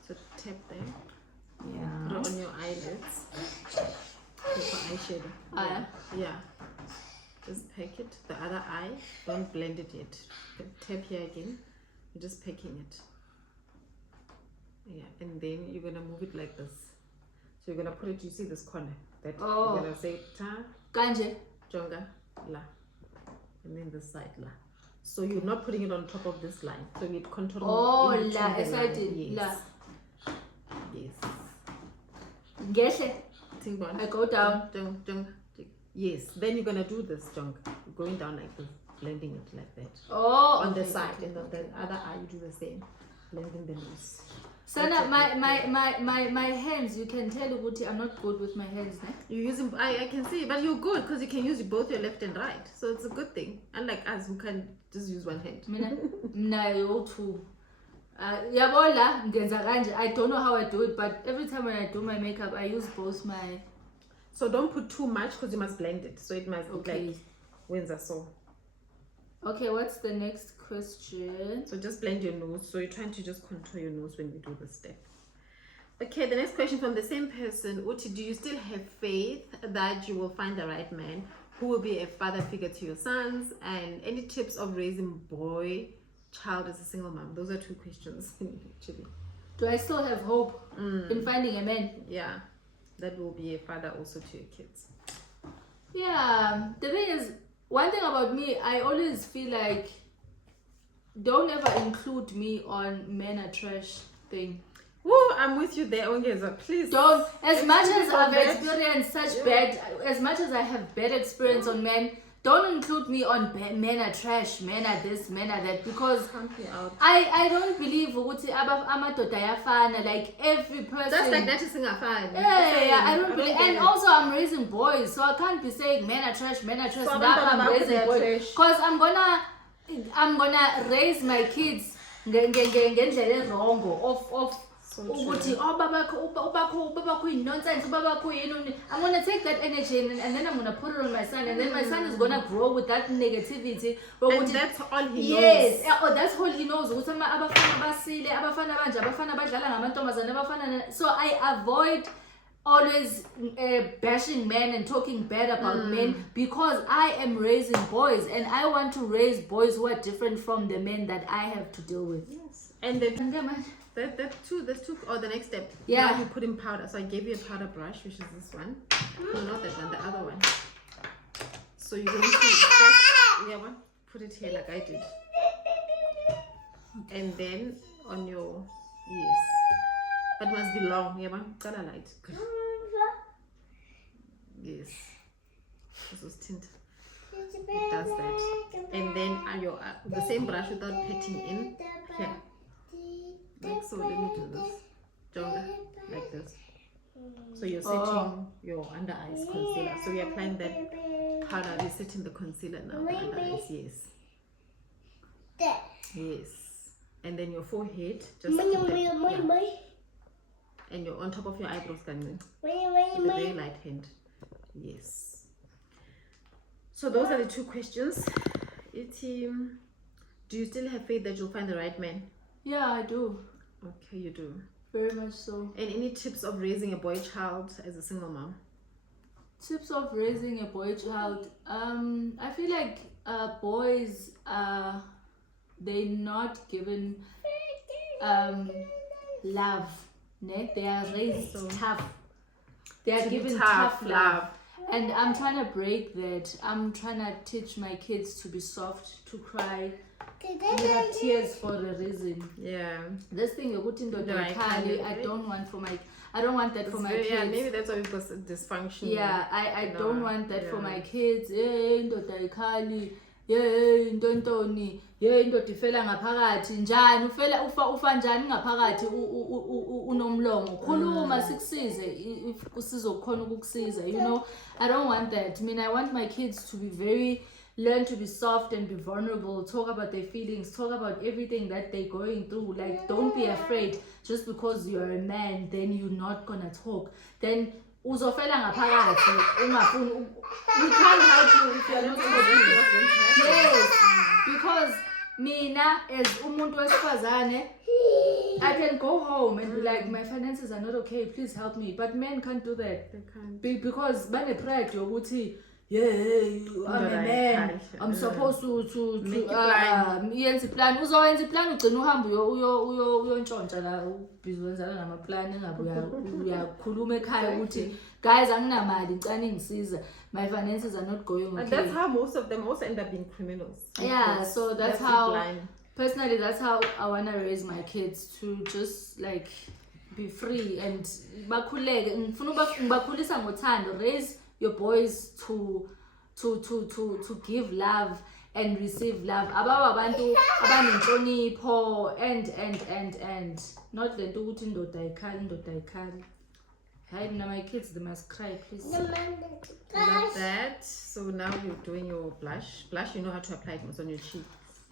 So tap there. Yeah. Put it on your eyelids. For eyeshadow. Yeah. Just pack it. The other eye. Don't blend it yet. Tap here again. You're just packing it. Yeah. And then you're gonna move it like this. So you're gonna put it. You see this corner? That you're gonna say ta. Kanje. Jonga la. And then this side la. So you're not putting it on top of this line. So we're contouring. Oh, in la. between the line. Yes. La. Yes. Geshe. I go down. Yes. Then you're gonna do this, Jong. Going down like this, blending it like that. Oh. On the side, and on the other eye, you do the same, blending the nose. Sana, my hands, you can tell Uguti, I'm not good with my hands, ne? You using, I can see, but you're good because you can use both your left and right. So it's a good thing. Unlike us who can just use one hand. Mina, you too. Yabola, I don't know how I do it, but every time when I do my makeup, I use both my. So don't put too much because you must blend it. So it must look like Windsor so. Okay, what's the next question? So just blend your nose. So you're trying to just contour your nose when you do this step. Okay, the next question from the same person. Uti, do you still have faith that you will find the right man who will be a father figure to your sons? And any tips of raising boy child as a single mom? Those are two questions actually. Do I still have hope in finding a man? Yeah, that will be a father also to your kids. Yeah, the thing is, one thing about me, I always feel like don't ever include me on men are trash thing. Oh, I'm with you there, Ongeza. Please don't. As much as I've experienced such bad, as much as I have bad experience on men, don't include me on men are trash, men are this, men are that, because I don't believe like every person. That's like that is Singapore. Yeah, I don't believe. And also I'm raising boys, so I can't be saying men are trash, men are trash. So I'm raising boys, because I'm gonna raise my kids ngendlela wrong of ukuthi babakho nonsense babakho yini. I'm gonna take that energy and then I'm gonna put it on my son, and then my son is gonna grow with that negativity. And that's all he knows. Yes, that's all he knows. Ukuthi abafana basile, abafana banje, abafana badlala ngamantombazane, abafana. So I avoid always bashing men and talking bad about men, because I am raising boys and I want to raise boys who are different from the men that I have to deal with. Yes. And there's two, or the next step. Yeah. Now you put in powder. So I gave you a powder brush, which is this one. No, not that one, the other one. So you're going to first, put it here like I did. And then on your, yes. But it must be long, color light. Yes. This was tint. It does that. And then the same brush without patting in here. Like so, let me do this. Jonga, like this. So you're setting your under eyes concealer. So we're applying that powder. We're setting the concealer now. The under eyes, yes. Yes. And then your forehead, just and you're on top of your eyebrows, with a very light hand. Yes. So those are the two questions. Do you still have faith that you'll find the right man? Yeah, I do. Okay, you do. Very much so. And any tips of raising a boy child as a single mom? Tips of raising a boy child. I feel like boys they're not given love. They are raised tough. They are given tough love. And I'm trying to break that. I'm trying to teach my kids to be soft, to cry. You have tears for a reason. Yeah. This thing I don't want for my that for my kids. Yeah, maybe that's why we've got dysfunction. Yeah, I don't want that for my kids. Ntontoni indoda ifela ngaphakathi njani ufa njani ngaphakathi unomlomo khuluma sikusize usizokhona ukukusiza, you know. I don't want that. I mean, I want my kids to be learn to be soft and be vulnerable, talk about their feelings, talk about everything that they're going through. Like, don't be afraid just because you're a man then you're not gonna talk. Then uzofela ngaphakathi ungafuni we can't help you if you are not happy. Yes, because mina as umuntu wesifazane I can go home and be like, my finances are not okay, please help me. But men can't do that. They can't. Because bane pride yokuthi I'm a man. I'm supposed to make a plan. Yenza plan. Uzowenza plan ugcina uhamba uyontshontsha la ubhiziwenzana namaplan engabe uyakhuluma ekhaya ukuthi guys anginamali ngicane ngisiza. My finances are not going okay. And that's how most of them also end up being criminals. Yeah, so that's how personally that's how I want to raise my kids, to just like be free and bakhuleke. Ngifuna ngibakhulisa ngothando. Raise your boys to give love and receive love. Ababa abantu abanenhlonipho and not lento ukuthi indoda ayikhali. Hi, now my kids, they must cry, please. Like that. So now you're doing your blush. Blush, you know how to apply it on your cheeks.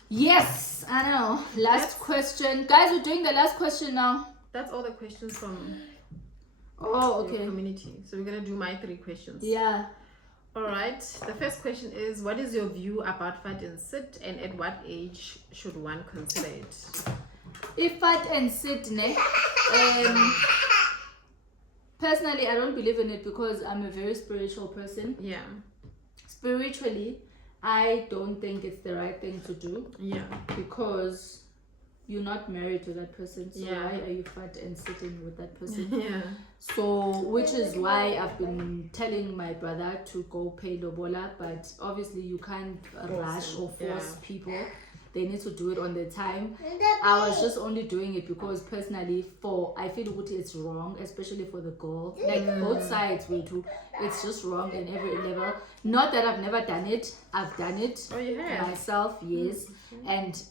Yes, I know. Last question. Guys, we're doing the last question now. That's all the questions from your community. So we're going to do my 3 questions. Yeah. All right. The first question is, what is your view about fat and sit, and at what age should one consider it? If fat and sit, personally, I don't believe in it because I'm a very spiritual person. Yeah. Spiritually, I don't think it's the right thing to do. Yeah. Because you're not married to that person. So yeah. Why are you fat and sitting with that person? Yeah. So, which is why I've been telling my brother to go pay lobola, but obviously you can't rush or force people. They need to do it on their time. I was just only doing it because personally, I feel it's wrong, especially for the girl. Like both sides will do. It's just wrong in every level. Not that I've never done it. I've done it myself, yes. And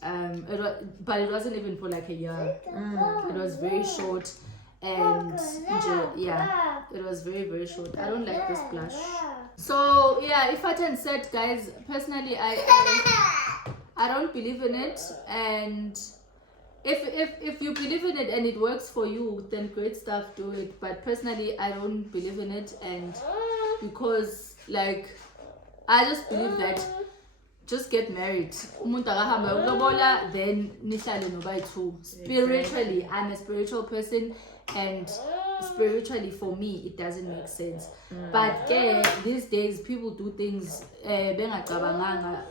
but it wasn't even for like a year. It was very short, and yeah, it was very, very short. I don't like this blush. So yeah, if I turn set, guys, personally, I don't believe in it, and if you believe in it and it works for you, then great stuff, do it. But personally, I don't believe in it, and because like I just believe that just get married. Umuntu akahamba ukulobola, then nihlale nobayi-2. Spiritually, I'm a spiritual person, and spiritually for me it doesn't make sense. But these days people do things bengacabanganga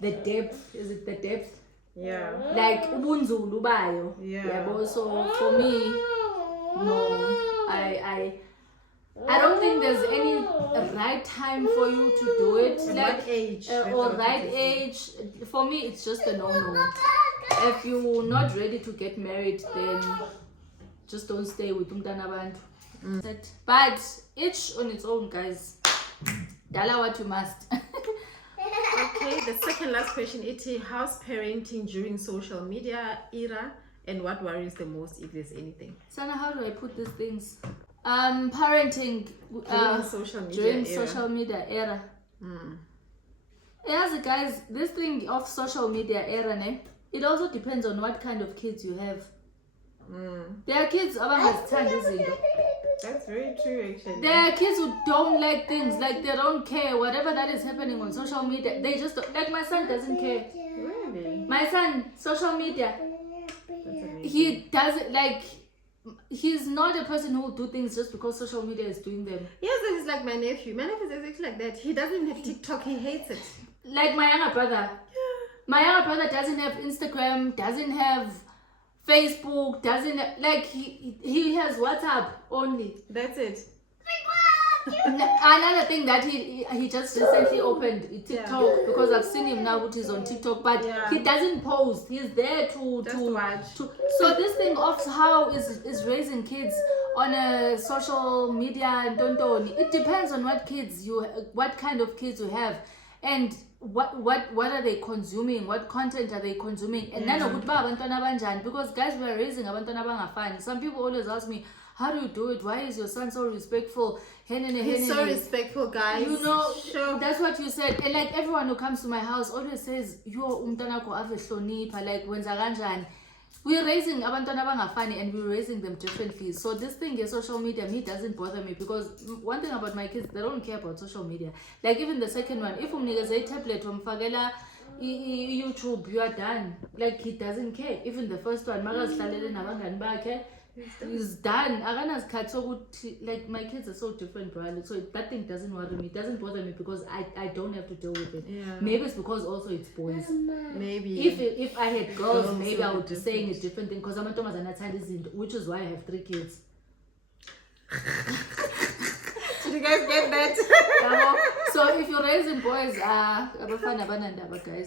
the depth. Is it the depth? Yeah. Like ubunzulu bayo. Yeah. So for me, no, I don't think there's any right time for you to do it. Like age or right age. For me, it's just a no-no. If you're not ready to get married, then just don't stay with umntana abantu. But each on its own, guys. Dala what you must. Okay, the second last question, Iti, how's parenting during social media era, and what worries the most, if there's anything? Sana, how do I put these things? Parenting during social media era. Yes, guys, this thing of social media era, it also depends on what kind of kids you have. There are kids that's very true, actually. There are kids who don't like things, like they don't care whatever that is happening on social media. They just don't, like my son doesn't care. Really? My son, social media, he doesn't like. He's not a person who will do things just because social media is doing them. Yes, he's like my nephew. My nephew is actually like that. He doesn't have TikTok. He hates it. Like my younger brother. My younger brother doesn't have Instagram, doesn't have Facebook, doesn't have, like he has WhatsApp only. That's it. Another thing that he just recently opened TikTok, because I've seen him now, which is on TikTok, but he doesn't post. He's there to watch. So this thing of how is raising kids on a social media and don't. It depends on what kind of kids you have, and what are they consuming, what content are they consuming, and then because guys, we are raising abantwana abangafani. Some people always ask me, how do you do it? Why is your son so respectful? He's so respectful, guys. You know, that's what you said. And like everyone who comes to my house always says, yo umntanakho ave hlonipha, like wenza kanjani. we're raising abantwana abangafani and we're raising them differently. So this thing is social media, me doesn't bother me because one thing about my kids, they don't care about social media. Like even the second one, if umnikeza a tablet umfakela YouTube, you are done. Like he doesn't care. Even the first one, makazihlalele nabangani bakhe, he's done. Like my kids are so different, bro. So that thing doesn't worry me. It doesn't bother me because I don't have to deal with it. Yeah. Maybe it's because also it's boys. Maybe If I had girls, maybe I would be saying a different thing because I'm a Thomas and which is why I have 3 kids. Did you guys get that? So if you're raising boys, guys,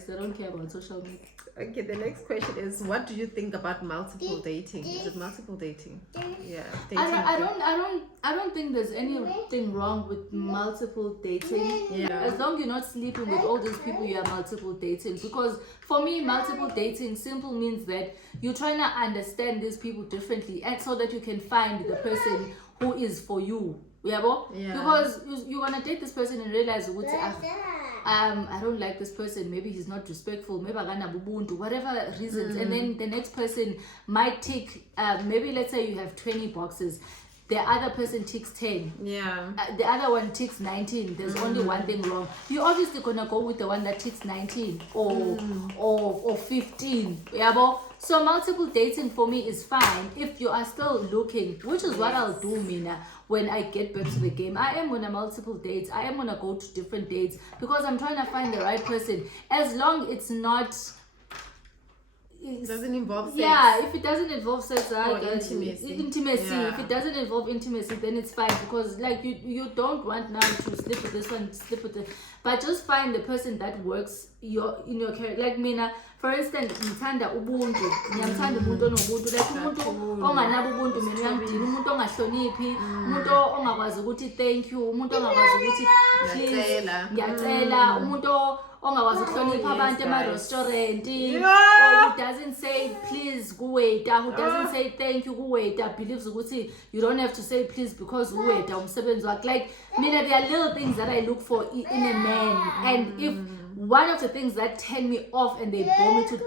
they don't care about social media. Okay, the next question is, what do you think about multiple dating? Is it multiple dating? Yeah, dating. I don't think there's anything wrong with multiple dating. Yeah. As long as you're not sleeping with all these people, you are multiple dating. Because for me, multiple dating simple means that you're trying to understand these people differently, and so that you can find the person who is for you. Yeah. Because you're gonna date this person and realize I don't like this person, maybe he's not respectful, maybe whatever reasons, and then the next person might tick maybe let's say you have 20 boxes, the other person ticks 10, the other one ticks 19, there's only one thing wrong. You're obviously gonna go with the one that ticks 19 or 15. So multiple dating for me is fine if you are still looking, which is what I'll do, Mina. When I get back to the game, I am on a multiple dates. I am gonna go to different dates because I'm trying to find the right person. As long it's not, it doesn't involve sex. Yeah, if it doesn't involve sex, intimacy. Yeah. If it doesn't involve intimacy, then it's fine because like you don't want now to sleep with this one, sleep with it, but just find the person that works in your career. Like Mina, for instance, ngithanda ubuntu, ngiyamthanda umuntu onobuntu, like umuntu onganabo ubuntu mina uyangidina, umuntu ongahloniphi, umuntu ongakwazi ukuthi thank you, umuntu ongakwazi ukuthi please, ngiyacela, umuntu ongakwazi ukuhlonipha abantu ema-restaurant, who doesn't say please kuwaiter, who doesn't say thank you kuwaiter, believes ukuthi you don't have to say please because uwaiter umsebenzi wakhe. Like mina, there are little things that I look for in a man, and if one of the things that turn me off and they bore me to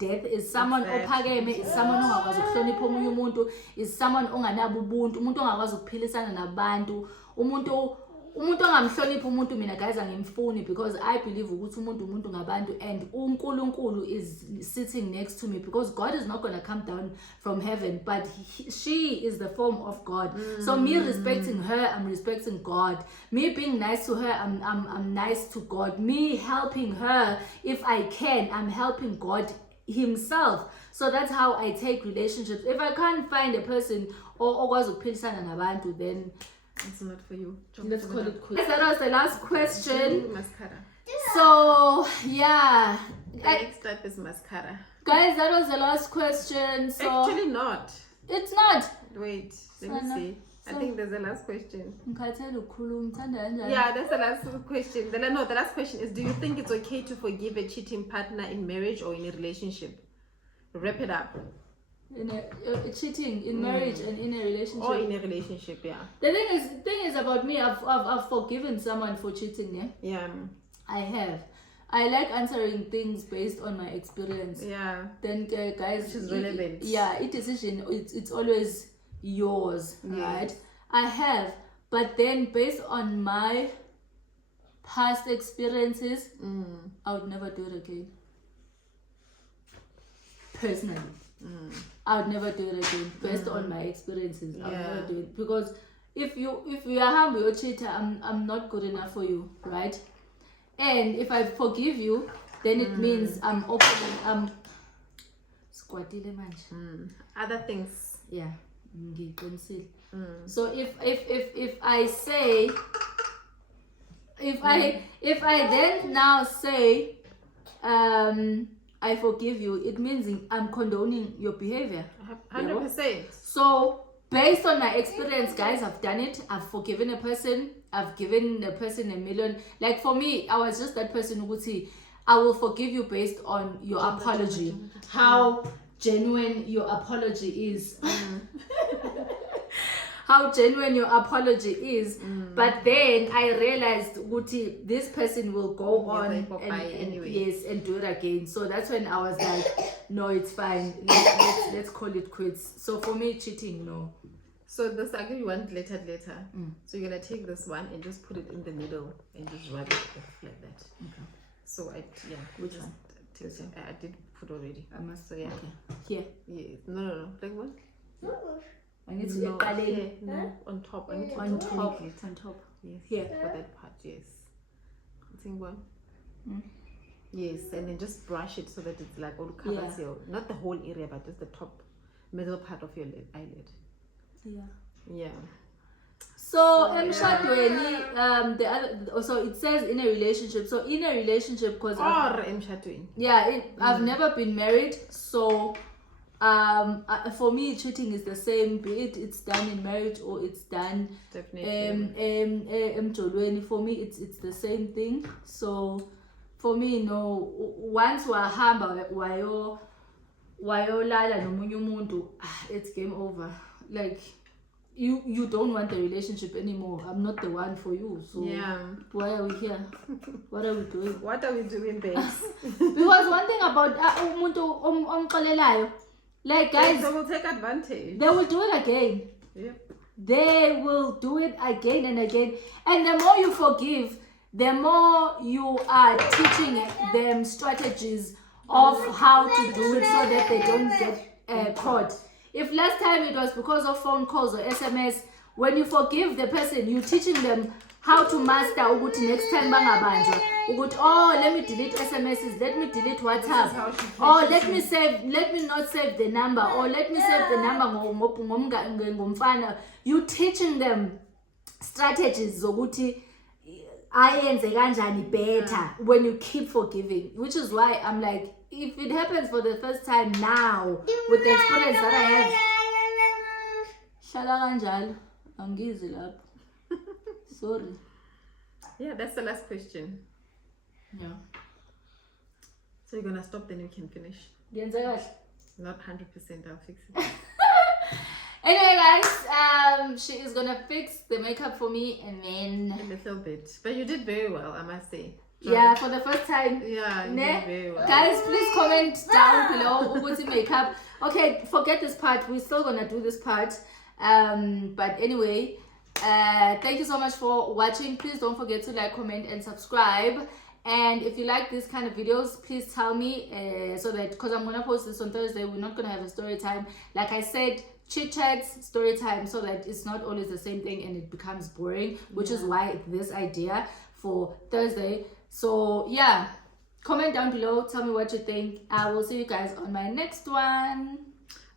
death is someone ophakeme, is someone ongakwazi ukuhlonipha omunye umuntu, is someone onganabo ubuntu, umuntu ongakwazi ukuphilisana nabantu, umuntu ongamhloniphi umuntu. Mina guys angimfuni because I believe ukuthi umuntu ngabantu, and uNkulunkulu is sitting next to me because God is not going to come down from heaven, but she is the form of God. So me respecting her, I'm respecting God. Me being nice to her, I'm nice to God. Me helping her if I can, I'm helping God himself. So that's how I take relationships. If I can't find a person okwazi ukuphilisana nabantu, then it's not for you. Let's call it quits. That was the last question. Mascara. So yeah, the next step is mascara. Guys, that was the last question. So actually not. It's not. Wait, let me see. I think there's the last question. Yeah, that's the last question. The last question is, do you think it's okay to forgive a cheating partner in marriage or in a relationship? Wrap it up. In a cheating in marriage and in a relationship. Or in a relationship, yeah. The thing is about me, I've forgiven someone for cheating, yeah? Yeah. I have. I like answering things based on my experience. Yeah. Then guys, which is relevant. A decision, it's always yours, right? I have, but then based on my past experiences, I would never do it again. Personally. I would never do it again based on my experiences. I would never do it because if you are humble or cheater, I'm not good enough for you, right? And if I forgive you, then it means I'm opening. I'm squatting other things. Yeah. So if I say, if I then now say, I forgive you, it means I'm condoning your behavior. 100%. So based on my experience, guys, I've done it. I've forgiven a person. I've given a person $1 million. Like for me, I was just that person who would say, I will forgive you based on your apology. How genuine your apology is. how genuine your apology is. But then I realized Guti, this person will go on and yes, and do it again. So that's when I was like, no, it's fine. Let's call it quits. So for me, cheating, no. So this, I give you one letter. So you're gonna take this one and just put it in the middle and just rub it off like that. Okay. So Which one? I did put already. I must. So yeah. Okay. Here. Yeah. No. Like what? I need to No, on top. I need to on top. On top. Yes. Here. For that part, yes. I think one. Yes, and then just brush it so that it's like all covers your, not the whole area, but just the top middle part of your eyelid. Yeah. So emshadweni, the other, so it says in a relationship. So in a relationship, because I've never been married, so for me cheating is the same, be it it's done in marriage or it's done emjolweni. For me it's the same thing. So for me, no, once wahamba wayolala nomunye umuntu, it's game over. Like you don't want the relationship anymore. I'm not the one for you. So why are we here? What are we doing? What are we doing, babes? Because one thing about umuntu omxolelayo, like guys, they will take advantage. They will do it again. Yep. They will do it again and again. And the more you forgive, the more you are teaching them strategies of how to do it so that they don't get caught. If last time it was because of phone calls or SMS, when you forgive the person, you're teaching them how to master ukuthi next time bangabanjwa. Ukuthi, oh, let me delete SMSs, let me delete WhatsApp. Oh, let me not save the number, or let me save the number ngomfana. You teaching them strategies zokuthi ayenze kanjani better when you keep forgiving, which is why I'm like, if it happens for the first time now with the experience that I have, shala kanjalo angizi lapho. Sorry. Yeah, that's the last question. Yeah. So you're gonna stop, then we can finish. Not 100%, I'll fix it. Anyway, guys, she is gonna fix the makeup for me, and then a little bit, but you did very well, I must say. Yeah, for the first time. Yeah, you did very well. Guys, please comment down below Ubuti makeup. Okay, forget this part. We're still gonna do this part. But anyway, thank you so much for watching. Please don't forget to like, comment, and subscribe. And if you like these kind of videos, please tell me so that, because I'm gonna post this on Thursday, we're not gonna have a story time. Like I said, chit chats, story time, so that it's not always the same thing and it becomes boring, which is why this idea for Thursday. So yeah, comment down below, tell me what you think. I will see you guys on my next one.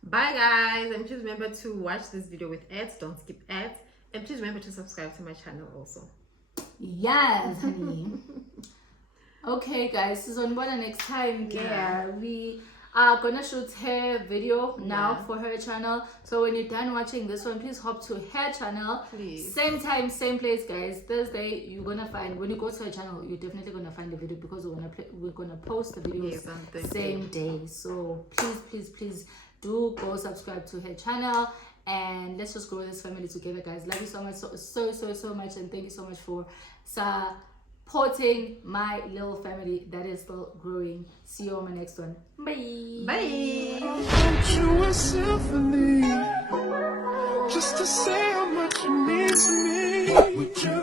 Bye guys, and please remember to watch this video with ads, don't skip ads, and please remember to subscribe to my channel also. Yes, honey. Okay guys, so on what next time, we are gonna shoot her video now for her channel. So when you're done watching this one, please hop to her channel. Please. Same time, same place, guys. Thursday, you're gonna find, when you go to her channel, you're definitely gonna find the video, because we're gonna post the videos same day. So please do go subscribe to her channel, and let's just grow this family together, guys. Love you so much, so much, and thank you so much for supporting my little family that is still growing. See you on my next one. Bye. Bye. I'll write you a symphony just to say how much you mean to me.